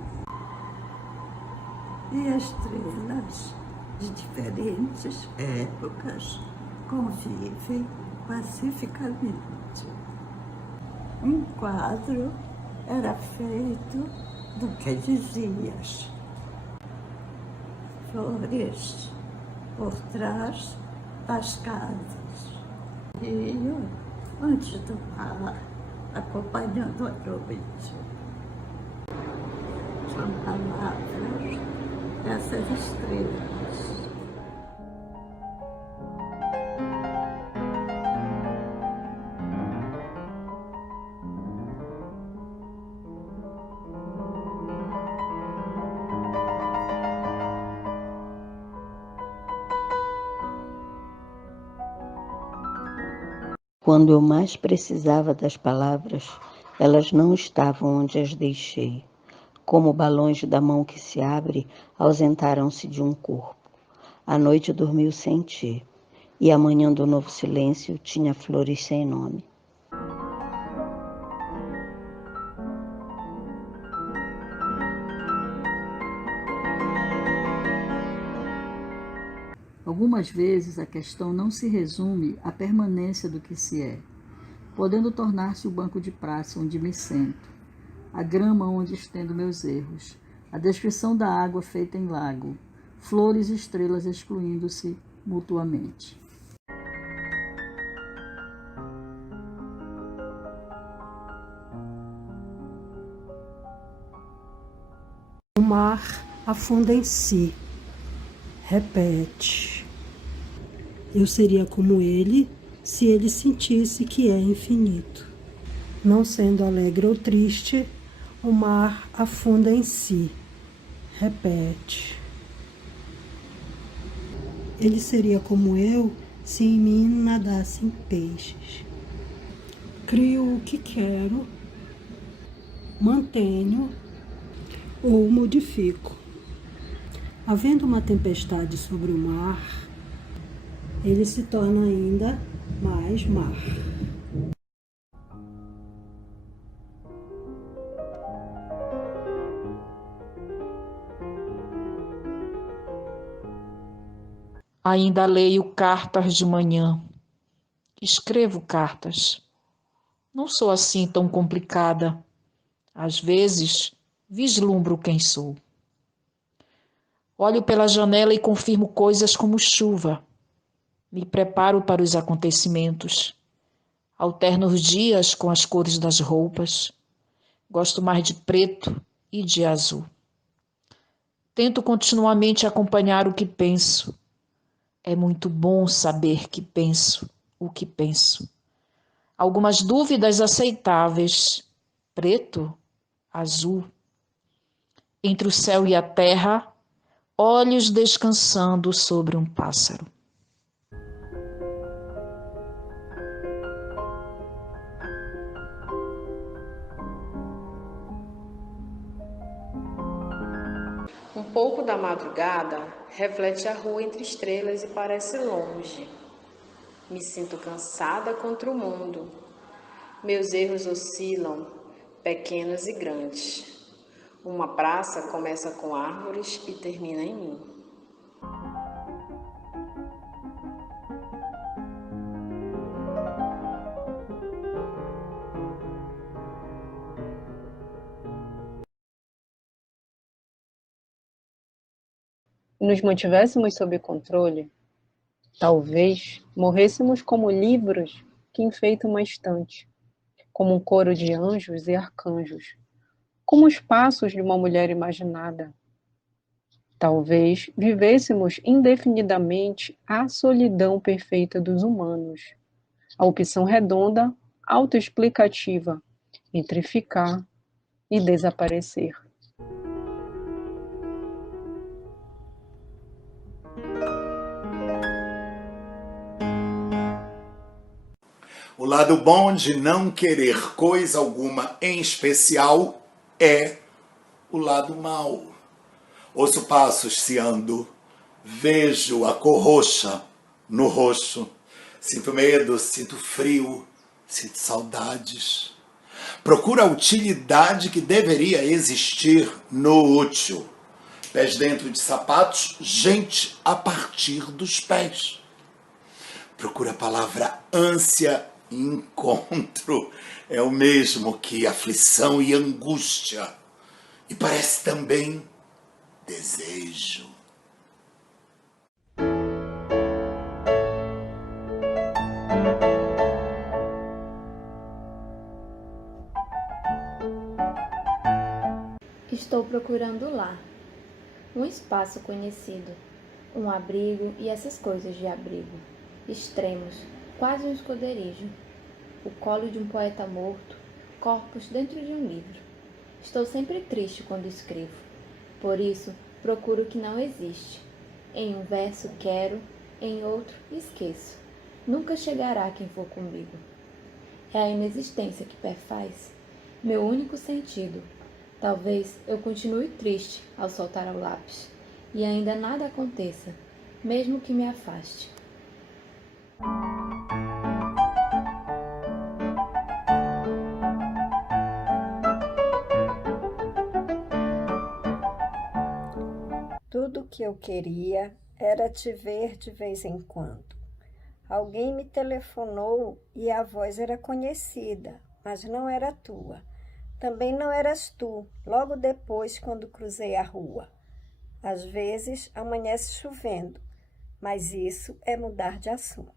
e estrelas de diferentes épocas convivem pacificamente. Um quadro era feito do que dizias. Flores por trás das casas. Rio antes do mar, acompanhando a noite. São palavras dessas estrelas. Quando eu mais precisava das palavras, elas não estavam onde as deixei. Como balões da mão que se abre, ausentaram-se de um corpo. A noite dormiu sem ti, e a manhã do novo silêncio tinha flores sem nome. Algumas vezes a questão não se resume à permanência do que se é, podendo tornar-se o banco de praça onde me sento, a grama onde estendo meus erros, a descrição da água feita em lago, flores e estrelas excluindo-se mutuamente. O mar afunda em si. Repete. Eu seria como ele se ele sentisse que é infinito. Não sendo alegre ou triste, o mar afunda em si. Repete. Ele seria como eu se em mim nadassem peixes. Crio o que quero, mantenho ou modifico. Havendo uma tempestade sobre o mar, ele se torna ainda mais mar. Ainda leio cartas de manhã. Escrevo cartas. Não sou assim tão complicada. Às vezes, vislumbro quem sou. Olho pela janela e confirmo coisas como chuva. Me preparo para os acontecimentos. Alterno os dias com as cores das roupas. Gosto mais de preto e de azul. Tento continuamente acompanhar o que penso. É muito bom saber que penso o que penso. Algumas dúvidas aceitáveis. Preto, azul. Entre o céu e a terra, olhos descansando sobre um pássaro. Um pouco da madrugada reflete a rua entre estrelas e parece longe. Me sinto cansada contra o mundo. Meus erros oscilam, pequenos e grandes. Uma praça começa com árvores e termina em mim. e nos mantivéssemos sob controle, talvez morrêssemos como livros que enfeitam uma estante, como um coro de anjos e arcanjos, como os passos de uma mulher imaginada. Talvez vivêssemos indefinidamente a solidão perfeita dos humanos, a opção redonda, autoexplicativa, entre ficar e desaparecer. O lado bom de não querer coisa alguma em especial é o lado mau. Ouço passos se ando, vejo a cor roxa no roxo, sinto medo, sinto frio, sinto saudades. Procuro a utilidade que deveria existir no útil. Pés dentro de sapatos, gente a partir dos pés. Procuro a palavra ânsia e encontro. É o mesmo que aflição e angústia. E parece também desejo. Estou procurando o lar, um espaço conhecido, um abrigo e essas coisas de abrigo, extremos, quase um esconderijo, o colo de um poeta morto, corpos dentro de um livro. Estou sempre triste quando escrevo, por isso procuro o que não existe. Em um verso quero, em outro esqueço. Nunca chegará quem for comigo. É a inexistência que perfaz, meu único sentido. Talvez eu continue triste ao soltar o lápis, e ainda nada aconteça, mesmo que me afaste. Tudo que eu queria era te ver de vez em quando. Alguém me telefonou e a voz era conhecida, mas não era tua. Também não eras tu, logo depois quando cruzei a rua. Às vezes amanhece chovendo, mas isso é mudar de assunto.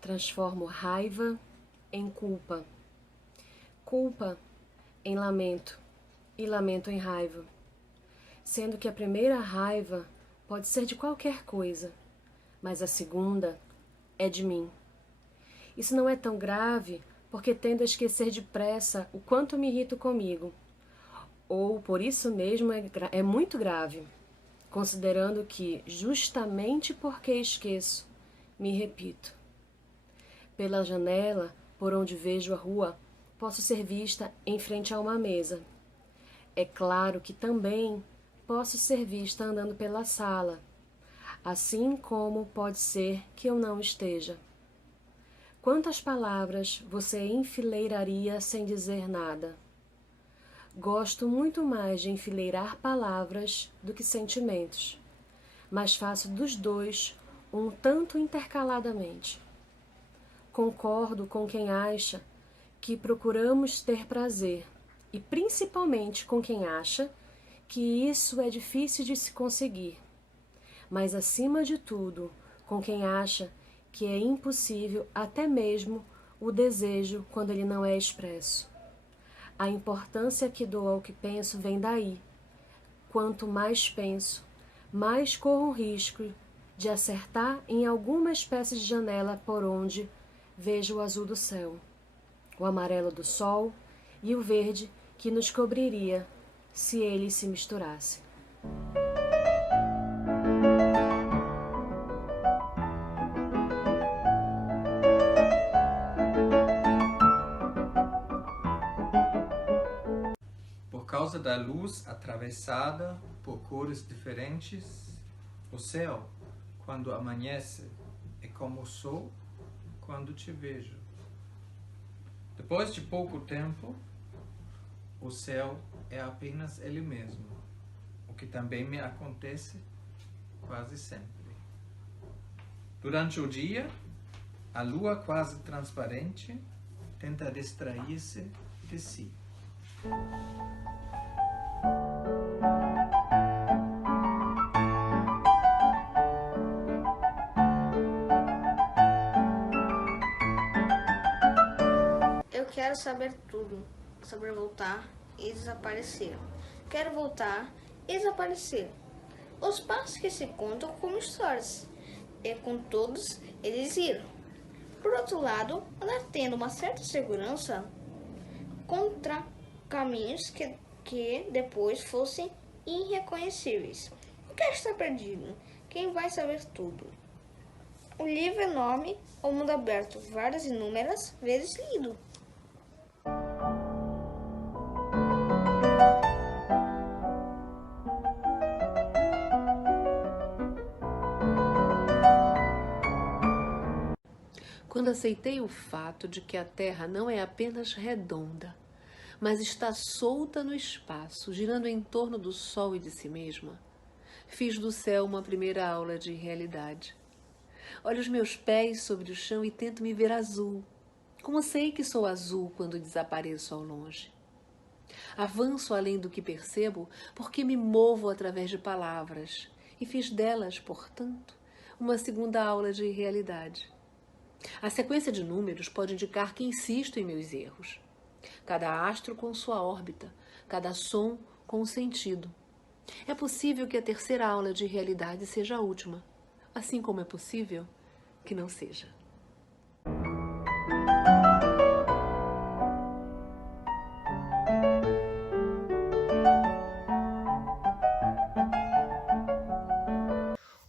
Transformo raiva em culpa, culpa em lamento e lamento em raiva. Sendo que a primeira raiva pode ser de qualquer coisa, mas a segunda é de mim. Isso não é tão grave porque tendo a esquecer depressa o quanto me irrito comigo. Ou por isso mesmo é muito grave, considerando que, justamente porque esqueço, me repito. Pela janela, por onde vejo a rua, posso ser vista em frente a uma mesa. É claro que também posso ser vista andando pela sala, assim como pode ser que eu não esteja. Quantas palavras você enfileiraria sem dizer nada? Gosto muito mais de enfileirar palavras do que sentimentos, mas faço dos dois um tanto intercaladamente. Concordo com quem acha que procuramos ter prazer, e principalmente com quem acha que isso é difícil de se conseguir, mas acima de tudo, com quem acha que é impossível até mesmo o desejo quando ele não é expresso. A importância que dou ao que penso vem daí. Quanto mais penso, mais corro o risco de acertar em alguma espécie de janela por onde vejo o azul do céu, o amarelo do sol e o verde que nos cobriria se ele se misturasse. Por causa da luz atravessada por cores diferentes, o céu, quando amanhece, é como o sol quando te vejo. Depois de pouco tempo, o céu é apenas ele mesmo, o que também me acontece quase sempre. Durante o dia, A lua quase transparente tenta distrair-se de si. Eu quero saber tudo, saber voltar e desaparecer. Quero voltar e desaparecer. Os passos que se contam como histórias, e com todos eles ir. Por outro lado, andar tendo uma certa segurança contra caminhos que depois fossem irreconhecíveis. Não quero estar perdido. Quem vai saber tudo? O livro enorme, O Mundo Aberto, várias e inúmeras vezes lido. Quando aceitei o fato de que a Terra não é apenas redonda, mas está solta no espaço, girando em torno do Sol e de si mesma, fiz do céu uma primeira aula de realidade. Olho os meus pés sobre o chão e tento me ver azul, como sei que sou azul quando desapareço ao longe. Avanço além do que percebo porque me movo através de palavras e fiz delas, portanto, uma segunda aula de realidade. A sequência de números pode indicar que insisto em meus erros. Cada astro com sua órbita, cada som com um sentido. É possível que a terceira aula de realidade seja a última, assim como é possível que não seja.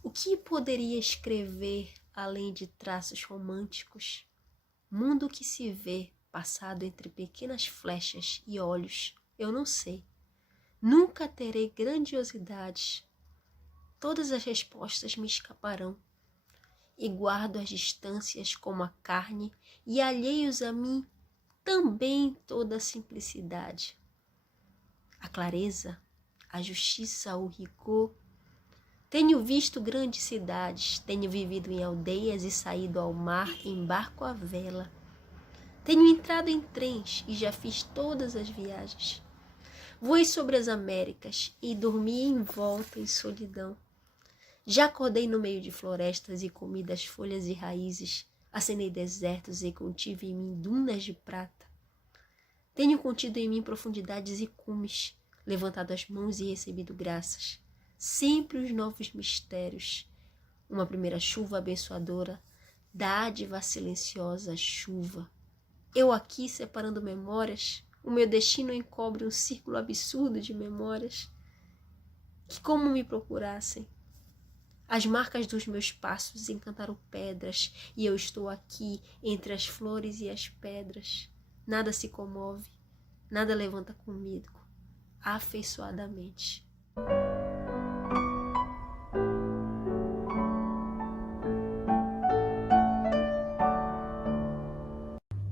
O que poderia escrever além de traços românticos? Mundo que se vê passado entre pequenas flechas e olhos, eu não sei. Nunca terei grandiosidades. Todas as respostas me escaparão. E guardo as distâncias como a carne, e alheios a mim também toda a simplicidade. A clareza, a justiça, o rigor. Tenho visto grandes cidades, tenho vivido em aldeias e saído ao mar em barco à vela. Tenho entrado em trens e já fiz todas as viagens. Voei sobre as Américas e dormi em volta em solidão. Já acordei no meio de florestas e comi das folhas e raízes. Acenei desertos e contive em mim dunas de prata. Tenho contido em mim profundidades e cumes, levantado as mãos e recebido graças. Sempre os novos mistérios. Uma primeira chuva abençoadora, dádiva silenciosa, chuva. Eu aqui separando memórias, o meu destino encobre um círculo absurdo de memórias que como me procurassem. As marcas dos meus passos encantaram pedras e eu estou aqui entre as flores e as pedras. Nada se comove, nada levanta comigo, afeiçoadamente.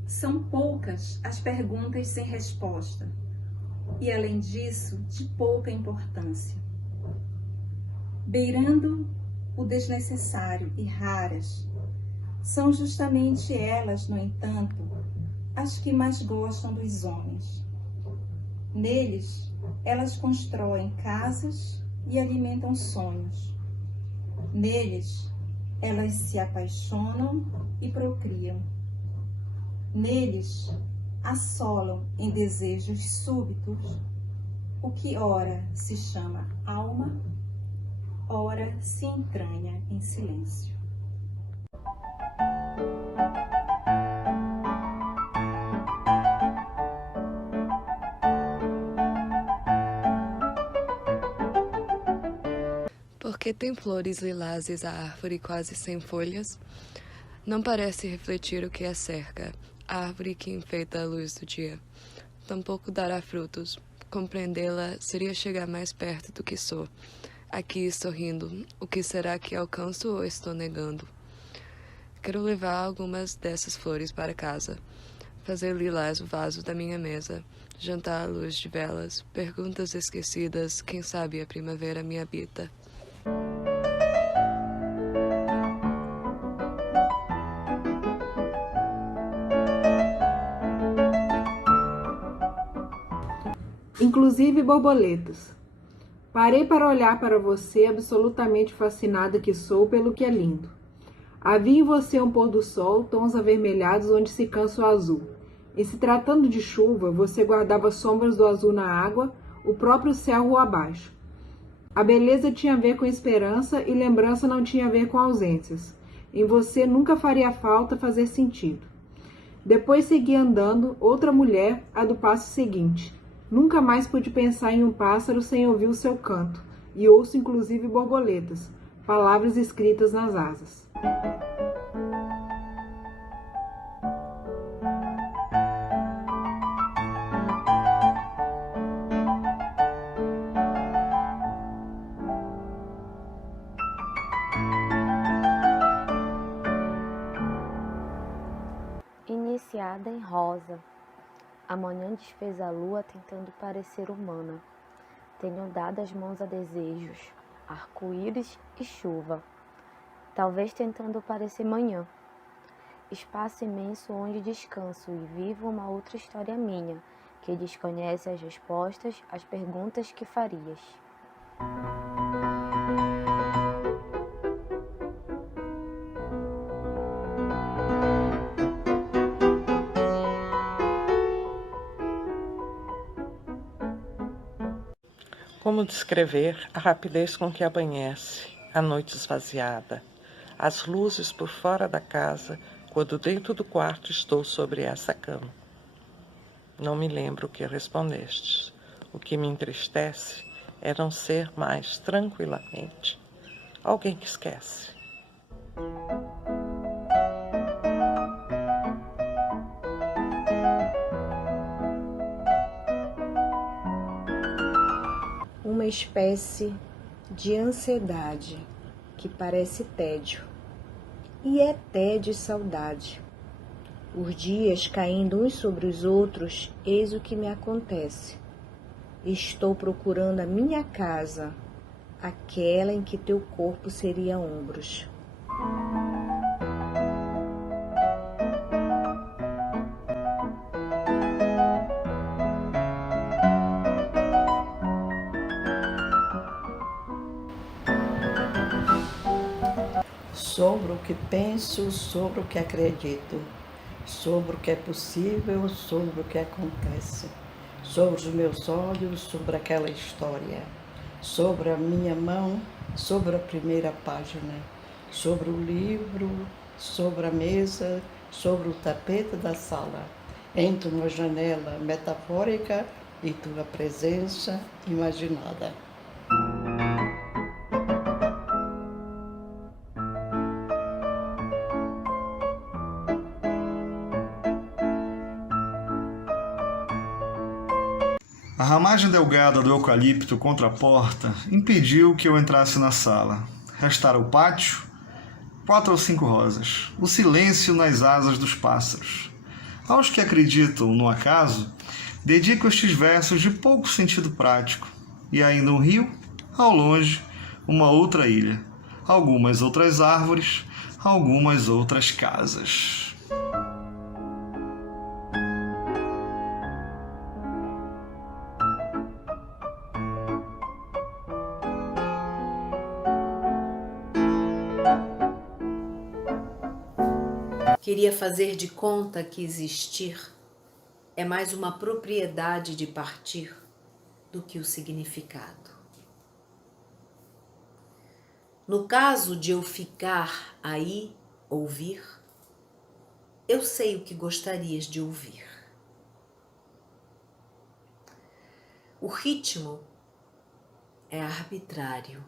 São poucas as perguntas sem resposta e, além disso, de pouca importância. Beirando o desnecessário e raras, são justamente elas, no entanto, as que mais gostam dos homens. Neles, elas constroem casas e alimentam sonhos. Neles, elas se apaixonam e procriam. Neles, assolam em desejos súbitos o que ora se chama alma, ora se entranha em silêncio. Por que tem flores lilazes a árvore quase sem folhas? Não parece refletir o que a cerca, a árvore que enfeita a luz do dia. Tampouco dará frutos. Compreendê-la seria chegar mais perto do que sou. Aqui, sorrindo, o que será que alcanço ou estou negando? Quero levar algumas dessas flores para casa, fazer lilás o vaso da minha mesa, jantar à luz de velas, perguntas esquecidas, quem sabe a primavera me habita. inclusive borboletas. Parei para olhar para você, absolutamente fascinada que sou pelo que é lindo. Havia em você um pôr do sol, tons avermelhados onde se cansa o azul. E se tratando de chuva, você guardava sombras do azul na água, o próprio céu rua abaixo. A beleza tinha a ver com esperança e lembrança não tinha a ver com ausências. Em você nunca faria falta fazer sentido. Depois segui andando, outra mulher, a do passo seguinte. Nunca mais pude pensar em um pássaro sem ouvir o seu canto, e ouço inclusive borboletas, palavras escritas nas asas. Iniciada em rosa. Amanhã desfez a lua tentando parecer humana. Tenho dado as mãos a desejos, arco-íris e chuva. Talvez tentando parecer manhã. Espaço imenso onde descanso e vivo uma outra história minha, que desconhece as respostas às perguntas que farias. Como descrever a rapidez com que amanhece, a noite esvaziada, as luzes por fora da casa, quando dentro do quarto estou sobre essa cama? Não me lembro o que respondestes. O que me entristece é não ser mais tranquilamente alguém que esquece. Uma espécie de ansiedade que parece tédio, e é tédio e saudade. Os dias caindo uns sobre os outros, eis o que me acontece. Estou procurando a minha casa, aquela em que teu corpo seria ombros. Sobre o que penso, sobre o que acredito, sobre o que é possível, sobre o que acontece, sobre os meus olhos, sobre aquela história, sobre a minha mão, sobre a primeira página, sobre o livro, sobre a mesa, sobre o tapete da sala, em tua janela metafórica e tua presença imaginada. A ramagem delgada do eucalipto contra a porta impediu que eu entrasse na sala. Restara o pátio, 4 ou 5 rosas, o silêncio nas asas dos pássaros. Aos que acreditam no acaso, dedico estes versos de pouco sentido prático. E ainda um rio, ao longe, uma outra ilha, algumas outras árvores, algumas outras casas. Queria fazer de conta que existir é mais uma propriedade de partir do que o significado. No caso de eu ficar aí, ouvir, eu sei o que gostarias de ouvir. O ritmo é arbitrário.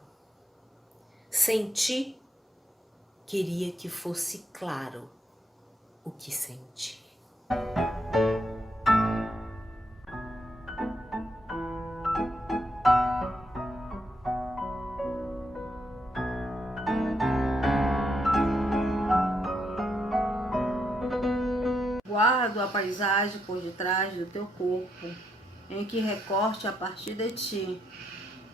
Sem ti, queria que fosse claro o que senti. Guardo a paisagem por detrás do teu corpo, em que recorte a partir de ti,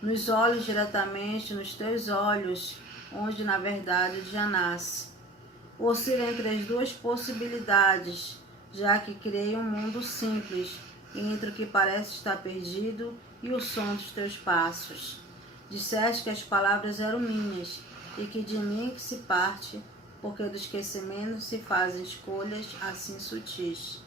nos olhos diretamente, nos teus olhos, onde na verdade já nasce. Oscila entre as duas possibilidades, já que criei um mundo simples, entre o que parece estar perdido e o som dos teus passos. Disseste que as palavras eram minhas e que de mim que se parte, porque do esquecimento se fazem escolhas assim sutis.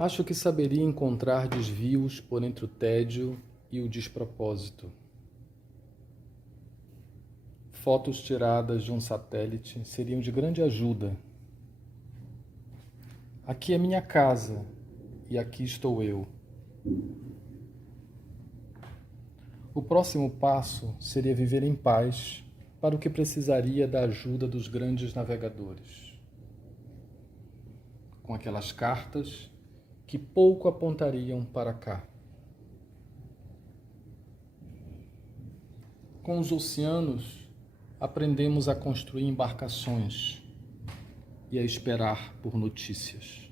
Acho que saberia encontrar desvios por entre o tédio e o despropósito. Fotos tiradas de um satélite seriam de grande ajuda. Aqui é minha casa e aqui estou eu. O próximo passo seria viver em paz, para o que precisaria da ajuda dos grandes navegadores. Com aquelas cartas que pouco apontariam para cá. Com os oceanos, aprendemos a construir embarcações e a esperar por notícias.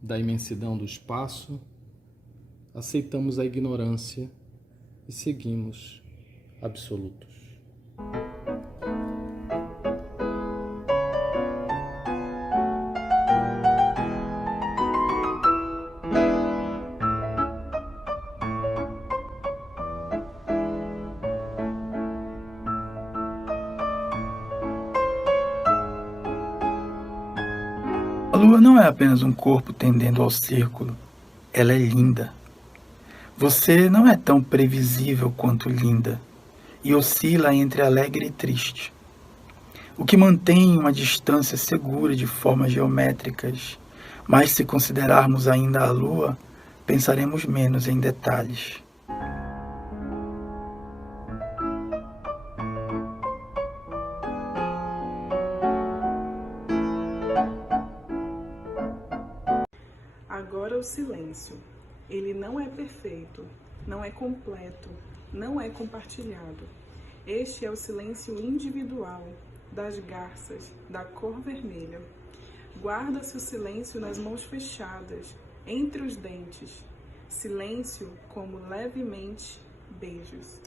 Da imensidão do espaço, aceitamos a ignorância e seguimos absolutos. A lua não é apenas um corpo tendendo ao círculo, ela é linda. Você não é tão previsível quanto linda, e oscila entre alegre e triste. O que mantém uma distância segura de formas geométricas, mas se considerarmos ainda a lua, pensaremos menos em detalhes. Agora o silêncio. Ele não é perfeito, não é completo, não é compartilhado. Este é o silêncio individual, das garças, da cor vermelha. Guarda-se o silêncio nas mãos fechadas, entre os dentes. Silêncio como levemente beijos.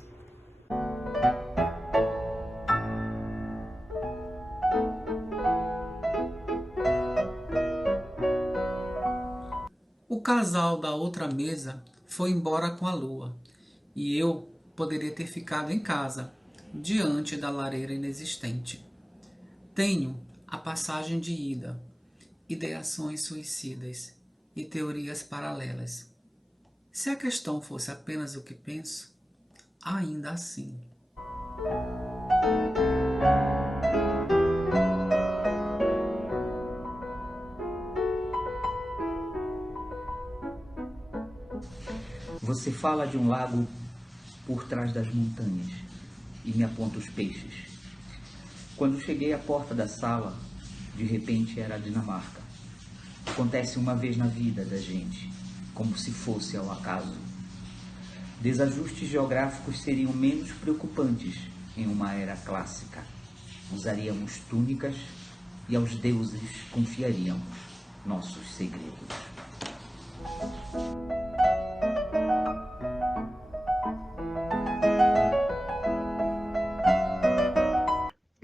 O casal da outra mesa foi embora com a lua, e eu poderia ter ficado em casa, diante da lareira inexistente. Tenho a passagem de ida, ideações suicidas e teorias paralelas. Se a questão fosse apenas o que penso, ainda assim. Você fala de um lago por trás das montanhas e me aponta os peixes. Quando cheguei à porta da sala, de repente era a Dinamarca. Acontece uma vez na vida da gente, como se fosse ao acaso. Desajustes geográficos seriam menos preocupantes em uma era clássica. Usaríamos túnicas e aos deuses confiaríamos nossos segredos.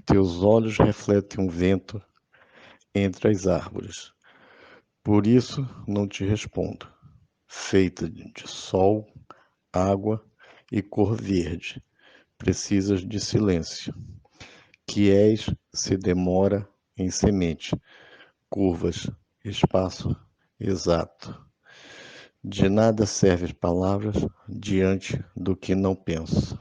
Teus olhos refletem um vento entre as árvores. Por isso não te respondo. Feita de sol, água e cor verde, precisas de silêncio. Que és se demora em semente, curvas, espaço exato. De nada servem palavras diante do que não penso.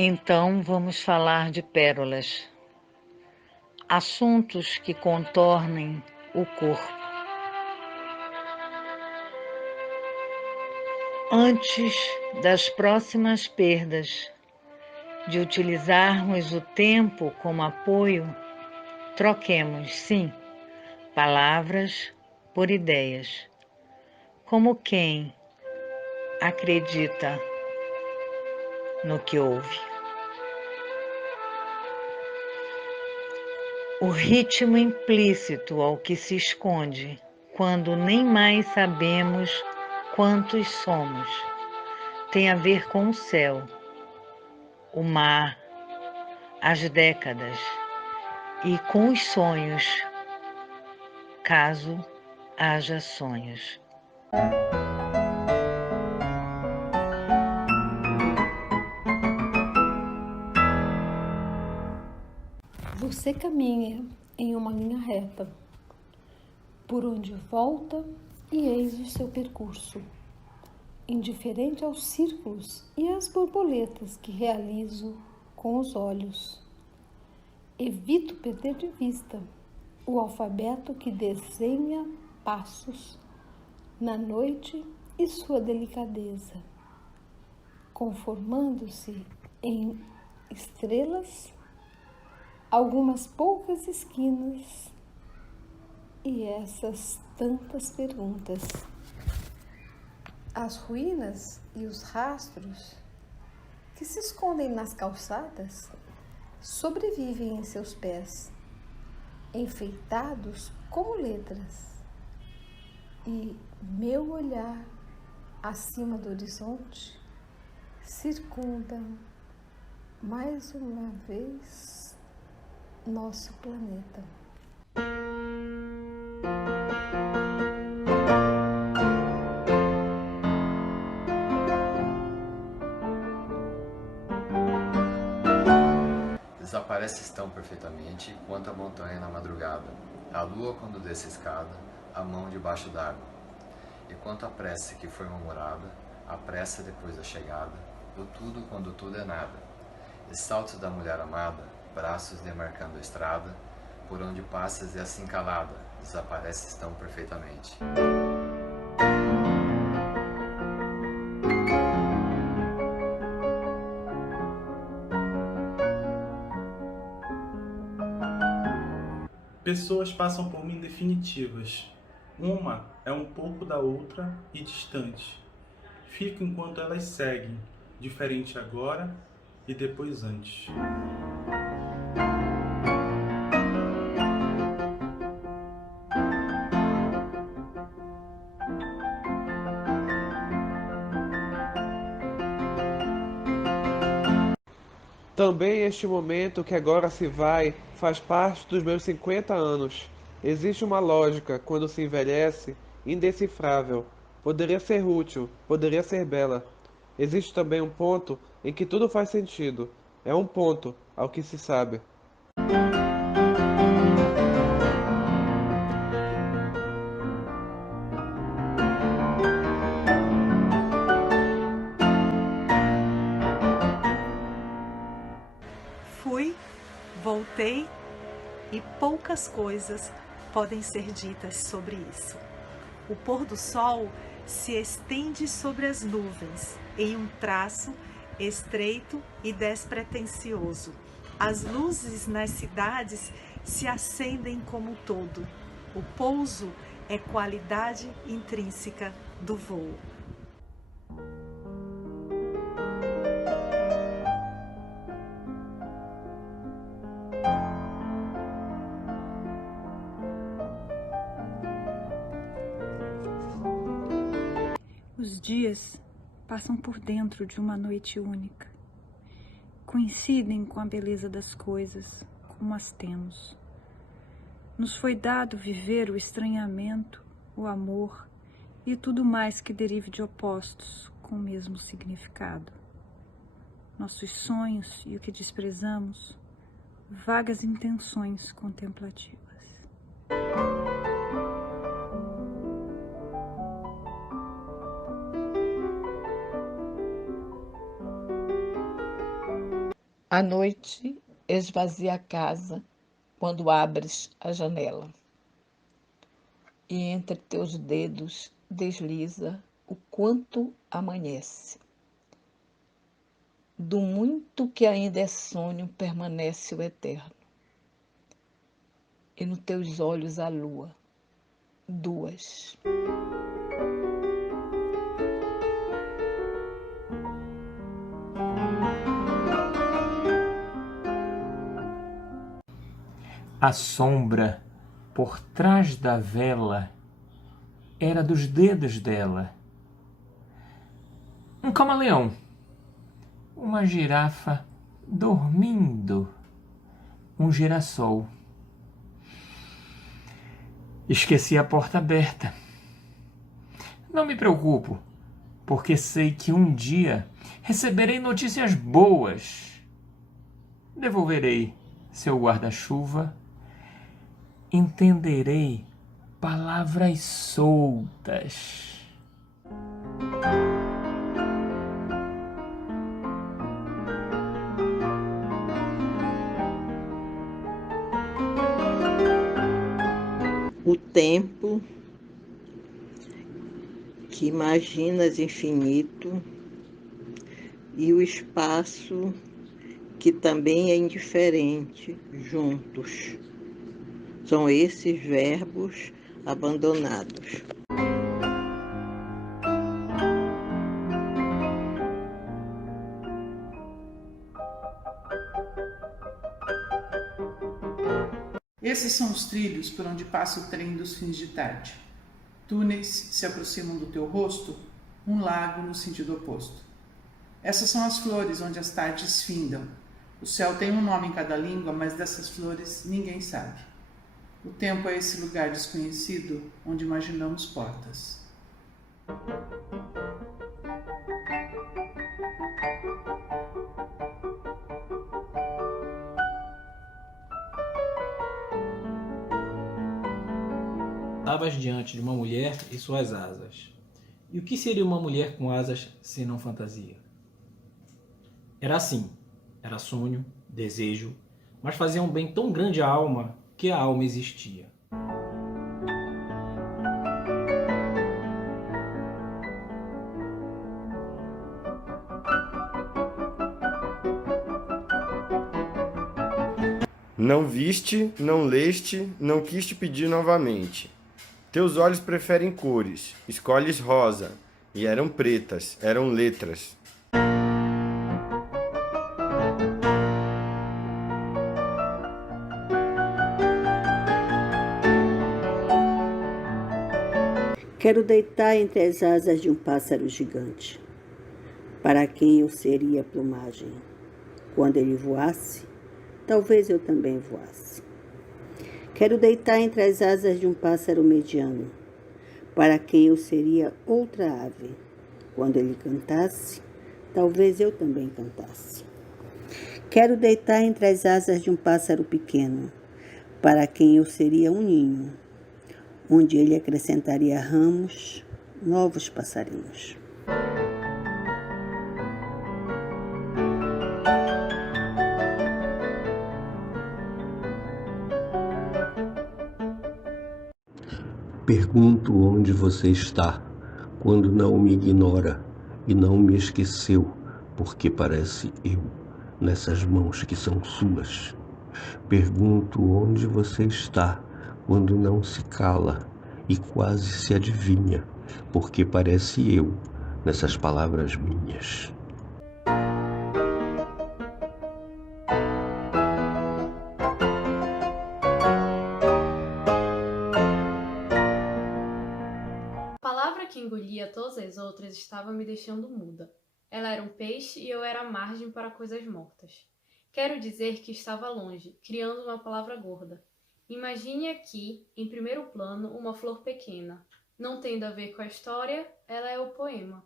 Então vamos falar de pérolas, assuntos que contornem o corpo. Antes das próximas perdas, de utilizarmos o tempo como apoio, troquemos, sim, palavras por ideias, como quem, acredita no que ouve. O ritmo implícito ao que se esconde quando nem mais sabemos quantos somos tem a ver com o céu, o mar, as décadas e com os sonhos, caso haja sonhos. Você caminha em uma linha reta, por onde volta e eis o seu percurso, indiferente aos círculos e às borboletas que realizo com os olhos. Evito perder de vista o alfabeto que desenha passos na noite e sua delicadeza, conformando-se em estrelas, algumas poucas esquinas e essas tantas perguntas. As ruínas e os rastros que se escondem nas calçadas sobrevivem em seus pés, enfeitados como letras, e meu olhar acima do horizonte circunda mais uma vez nosso planeta. Desapareces tão perfeitamente quanto a montanha na madrugada, a lua quando desce a escada, a mão debaixo d'água. E quanto a prece que foi murmurada, a pressa depois da chegada, o tudo quando tudo é nada. E saltos da mulher amada, braços demarcando a estrada, por onde passas e assim calada, desapareces tão perfeitamente. Pessoas passam por mim definitivas. Uma é um pouco da outra e distante. Fico enquanto elas seguem, diferente agora e depois antes. Também este momento que agora se vai faz parte dos meus 50 anos. Existe uma lógica, quando se envelhece, indecifrável. Poderia ser útil, poderia ser bela. Existe também um ponto em que tudo faz sentido. É um ponto, ao que se sabe. Fui, voltei e poucas coisas podem ser ditas sobre isso. O pôr do sol se estende sobre as nuvens em um traço estreito e despretensioso. As luzes nas cidades se acendem como um todo. O pouso é qualidade intrínseca do voo. Os dias passam por dentro de uma noite única. Coincidem com a beleza das coisas, como as temos. Nos foi dado viver o estranhamento, o amor e tudo mais que derive de opostos com o mesmo significado. Nossos sonhos e o que desprezamos, vagas intenções contemplativas. A noite esvazia a casa quando abres a janela. E entre teus dedos desliza o quanto amanhece. Do muito que ainda é sonho permanece o eterno. E nos teus olhos a lua, duas. A sombra por trás da vela era dos dedos dela. Um camaleão, uma girafa dormindo, um girassol. Esqueci a porta aberta. Não me preocupo, porque sei que um dia receberei notícias boas. Devolverei seu guarda-chuva, entenderei palavras soltas. O tempo que imaginas infinito e o espaço que também é indiferente juntos. São esses verbos abandonados. Esses são os trilhos por onde passa o trem dos fins de tarde. Túneis se aproximam do teu rosto, um lago no sentido oposto. Essas são as flores onde as tardes findam. O céu tem um nome em cada língua, mas dessas flores ninguém sabe. O tempo é esse lugar desconhecido onde imaginamos portas. Estavas diante de uma mulher e suas asas. E o que seria uma mulher com asas se não fantasia? Era assim, era sonho, desejo, mas fazia um bem tão grande à alma que a alma existia. Não viste, não leste, não quis te pedir novamente. Teus olhos preferem cores, escolhes rosa, e eram pretas, eram letras. Quero deitar entre as asas de um pássaro gigante, para quem eu seria plumagem. Quando ele voasse, talvez eu também voasse. Quero deitar entre as asas de um pássaro mediano, para quem eu seria outra ave. Quando ele cantasse, talvez eu também cantasse. Quero deitar entre as asas de um pássaro pequeno, para quem eu seria um ninho, onde ele acrescentaria ramos, novos passarinhos. Pergunto onde você está, quando não me ignora e não me esqueceu, porque parece eu, nessas mãos que são suas. Pergunto onde você está, quando não se cala e quase se adivinha, porque parece eu, nessas palavras minhas. A palavra que engolia todas as outras estava me deixando muda. Ela era um peixe e eu era a margem para coisas mortas. Quero dizer que estava longe, criando uma palavra gorda. Imagine aqui, em primeiro plano, uma flor pequena. Não tendo a ver com a história, ela é o poema.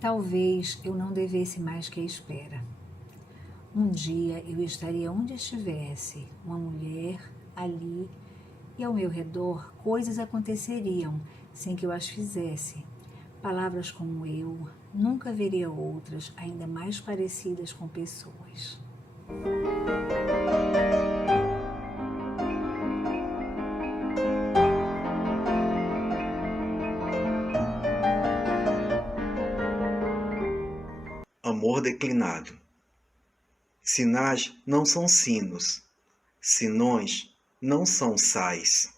Talvez eu não devesse mais que a espera. Um dia eu estaria onde estivesse, uma mulher ali, e ao meu redor coisas aconteceriam sem que eu as fizesse. Palavras como eu, nunca veria outras ainda mais parecidas com pessoas. Amor declinado. Sinais não são sinos, sinões não são sais.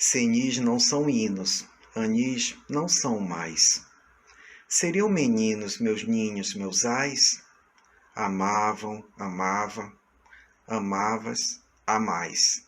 Senis não são hinos, anis não são mais. Seriam meninos meus ninhos, meus ais? Amavam, amava, amavas, amais.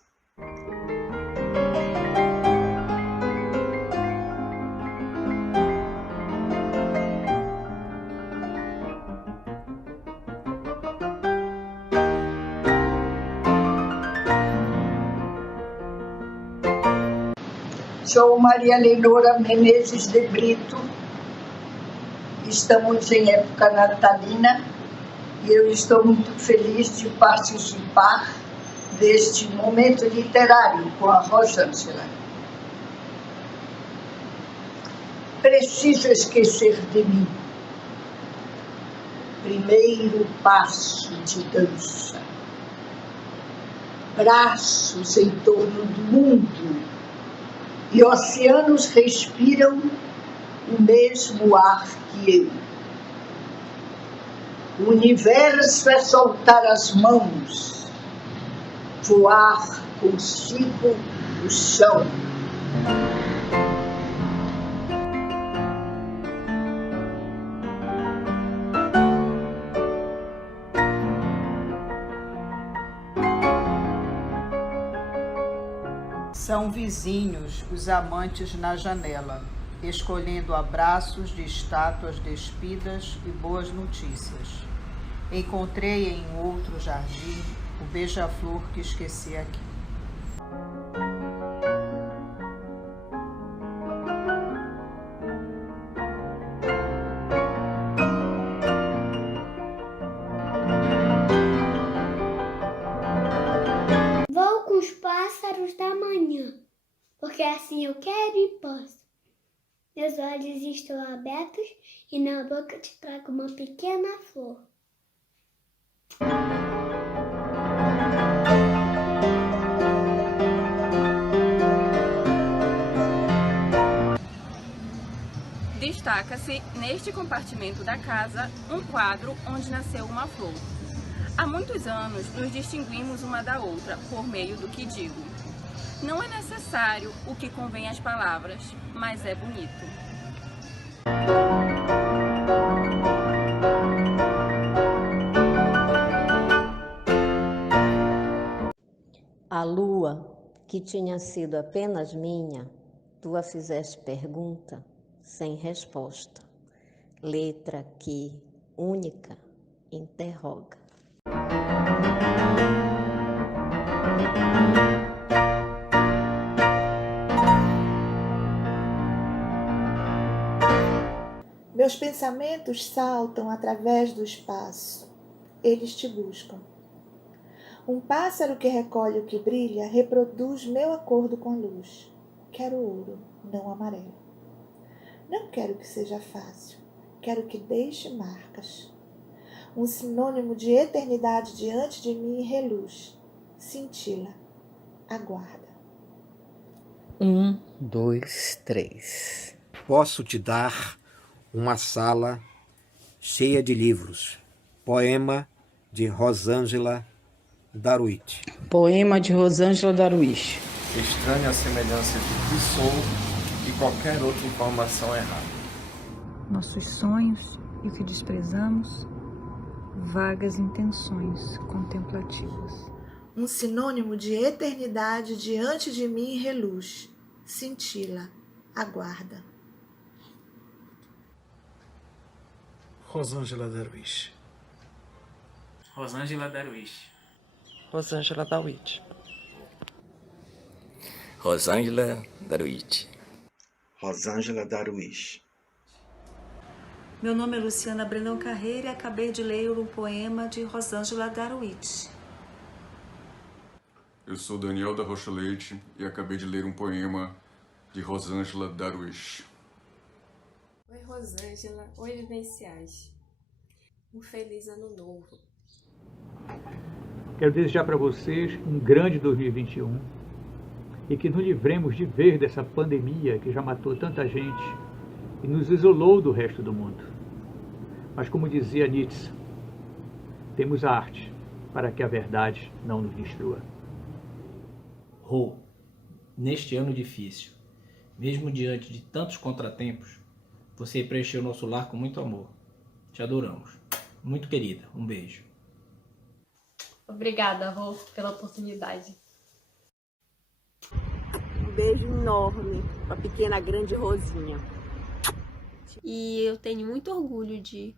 Sou Maria Leonora Menezes de Brito. Estamos em época natalina e eu estou muito feliz de participar deste momento literário com a Rosângela. Preciso esquecer de mim. Primeiro passo de dança. Braços em torno do mundo. E oceanos respiram o mesmo ar que eu. O universo é soltar as mãos, voar consigo o chão. São vizinhos os amantes na janela, escolhendo abraços de estátuas despidas e boas notícias. Encontrei em outro jardim o beija-flor que esqueci aqui. Vou com os pássaros da manhã, porque assim eu quero e posso. Meus olhos estão abertos e na boca te trago uma pequena flor. Destaca-se neste compartimento da casa um quadro onde nasceu uma flor. Há muitos anos nos distinguimos uma da outra por meio do que digo. Não é necessário o que convém às palavras, mas é bonito. A lua, que tinha sido apenas minha, tu a fizeste pergunta sem resposta. Letra que, única, interroga. Meus pensamentos saltam através do espaço. Eles te buscam. Um pássaro que recolhe o que brilha reproduz meu acordo com a luz. Quero ouro, não amarelo. Não quero que seja fácil. Quero que deixe marcas. Um sinônimo de eternidade diante de mim reluz. Cintila. Aguarda. 1, 2, 3. Posso te dar uma sala cheia de livros. Poema de Rosângela Daruich. Poema de Rosângela Daruich. Estranha a semelhança de que sou e qualquer outra informação errada. Nossos sonhos e o que desprezamos, vagas intenções contemplativas. Um sinônimo de eternidade diante de mim reluz. Cintila. Aguarda. Rosângela Daruich. Rosângela Daruich. Rosângela Daruich. Rosângela Daruich. Rosângela Daruich. Meu nome é Luciana Brandão Carreira e acabei de ler um poema de Rosângela Daruich. Eu sou Daniel da Rocha Leite e acabei de ler um poema de Rosângela Daruich. Oi, Rosângela. Oi, Vivenciais. Um feliz ano novo. Quero desejar para vocês um grande 2021 e que nos livremos de vez dessa pandemia que já matou tanta gente e nos isolou do resto do mundo. Mas como dizia Nietzsche, temos a arte para que a verdade não nos destrua. Rô, neste ano difícil, mesmo diante de tantos contratempos, você preencheu nosso lar com muito amor. Te adoramos. Muito querida, um beijo. Obrigada, Rô, pela oportunidade. Um beijo enorme para a pequena grande Rosinha. E eu tenho muito orgulho de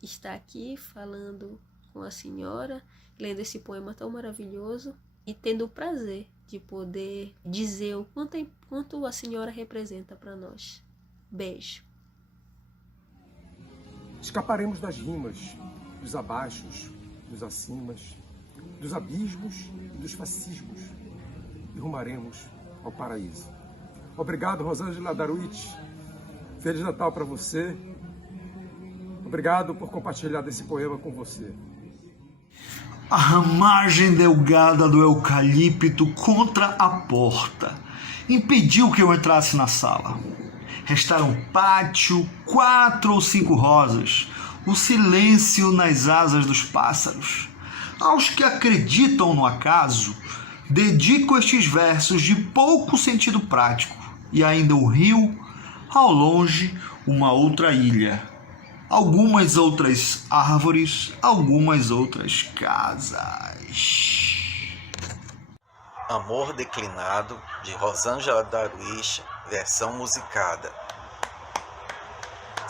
estar aqui falando com a senhora, lendo esse poema tão maravilhoso e tendo o prazer de poder dizer o quanto a senhora representa para nós. Beijo. Escaparemos das rimas, dos abaixos, dos acimas, dos abismos e dos fascismos e rumaremos ao paraíso. Obrigado, Rosângela Daruichi. Feliz Natal para você. Obrigado por compartilhar desse poema com você. A ramagem delgada do eucalipto contra a porta impediu que eu entrasse na sala. Restaram pátio, 4 ou 5 rosas, o silêncio nas asas dos pássaros. Aos que acreditam no acaso, dedico estes versos de pouco sentido prático, e ainda o rio, ao longe, uma outra ilha. Algumas outras árvores, algumas outras casas. Amor Declinado, de Rosângela Daruichi, versão musicada.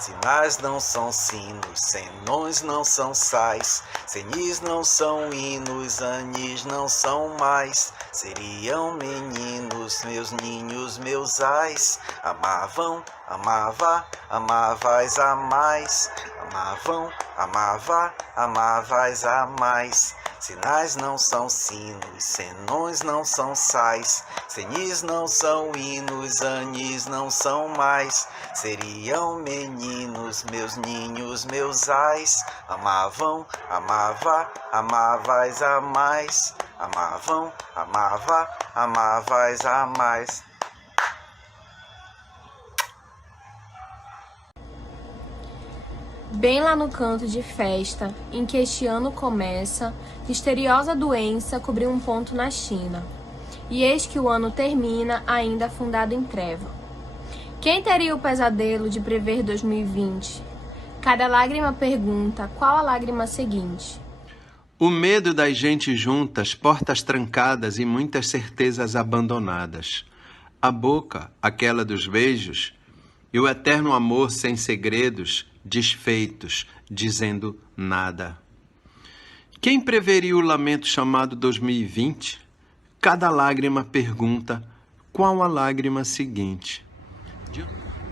Sinais não são sinos, senões não são sais, senis não são hinos, anis não são mais. Seriam meninos, meus ninhos, meus ais. Amavam, amava, amavais a mais. Amavam, amava, amavais a mais. Sinais não são sinos, senões não são sais, senis não são hinos, anis não são mais. Seriam meninos, meus ninhos, meus ais. Amavam, amava, amavais a mais. Amavam, amava, amavais a mais. Bem lá no canto de festa, em que este ano começa, misteriosa doença cobriu um ponto na China. E eis que o ano termina, ainda afundado em treva. Quem teria o pesadelo de prever 2020? Cada lágrima pergunta, qual a lágrima seguinte? O medo das gentes juntas, portas trancadas e muitas certezas abandonadas. A boca, aquela dos beijos, e o eterno amor sem segredos, desfeitos, dizendo nada. Quem preveria o lamento chamado 2020? Cada lágrima pergunta, qual a lágrima seguinte?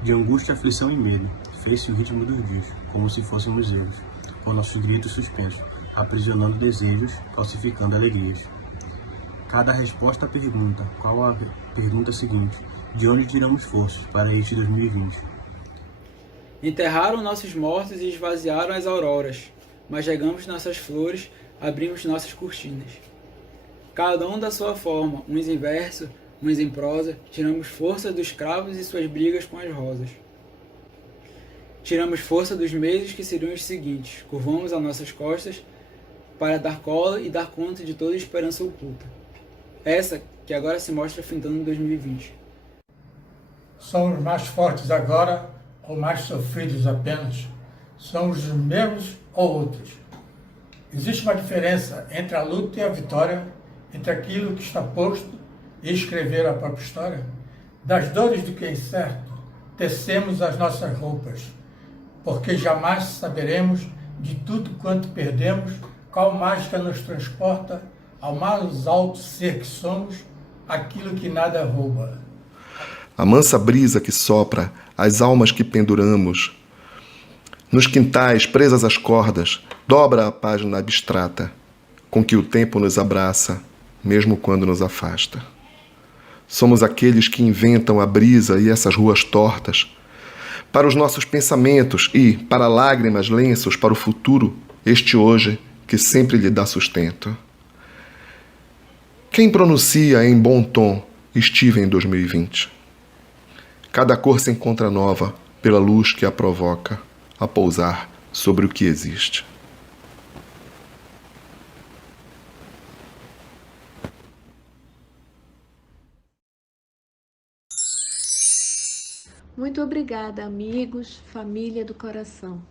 De angústia, aflição e medo, fez-se o ritmo dos dias, como se fôssemos erros, com nossos gritos suspensos, aprisionando desejos, falsificando alegrias. Cada resposta pergunta, qual a pergunta seguinte? De onde tiramos forças para este 2020? Enterraram nossos mortos e esvaziaram as auroras, mas regamos nossas flores, abrimos nossas cortinas. Cada um da sua forma, uns em verso, uns em prosa, tiramos força dos cravos e suas brigas com as rosas. Tiramos força dos meses que seriam os seguintes, curvamos as nossas costas para dar cola e dar conta de toda a esperança oculta. Essa que agora se mostra findando em 2020. Somos mais fortes agora ou mais sofridos apenas? Somos os mesmos ou outros? Existe uma diferença entre a luta e a vitória, entre aquilo que está posto e escrever a própria história? Das dores do que é incerto, tecemos as nossas roupas, porque jamais saberemos de tudo quanto perdemos, qual mágica nos transporta ao mais alto ser que somos, aquilo que nada rouba. A mansa brisa que sopra, as almas que penduramos, nos quintais presas às cordas, dobra a página abstrata, com que o tempo nos abraça, mesmo quando nos afasta. Somos aqueles que inventam a brisa e essas ruas tortas, para os nossos pensamentos e, para lágrimas, lenços, para o futuro, este hoje que sempre lhe dá sustento. Quem pronuncia em bom tom, estive em 2020? Cada cor se encontra nova pela luz que a provoca a pousar sobre o que existe. Muito obrigada, amigos, família do coração.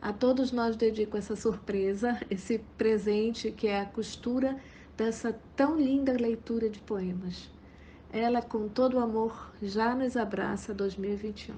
A todos nós dedico essa surpresa, esse presente que é a costura dessa tão linda leitura de poemas. Ela, com todo o amor, já nos abraça 2021.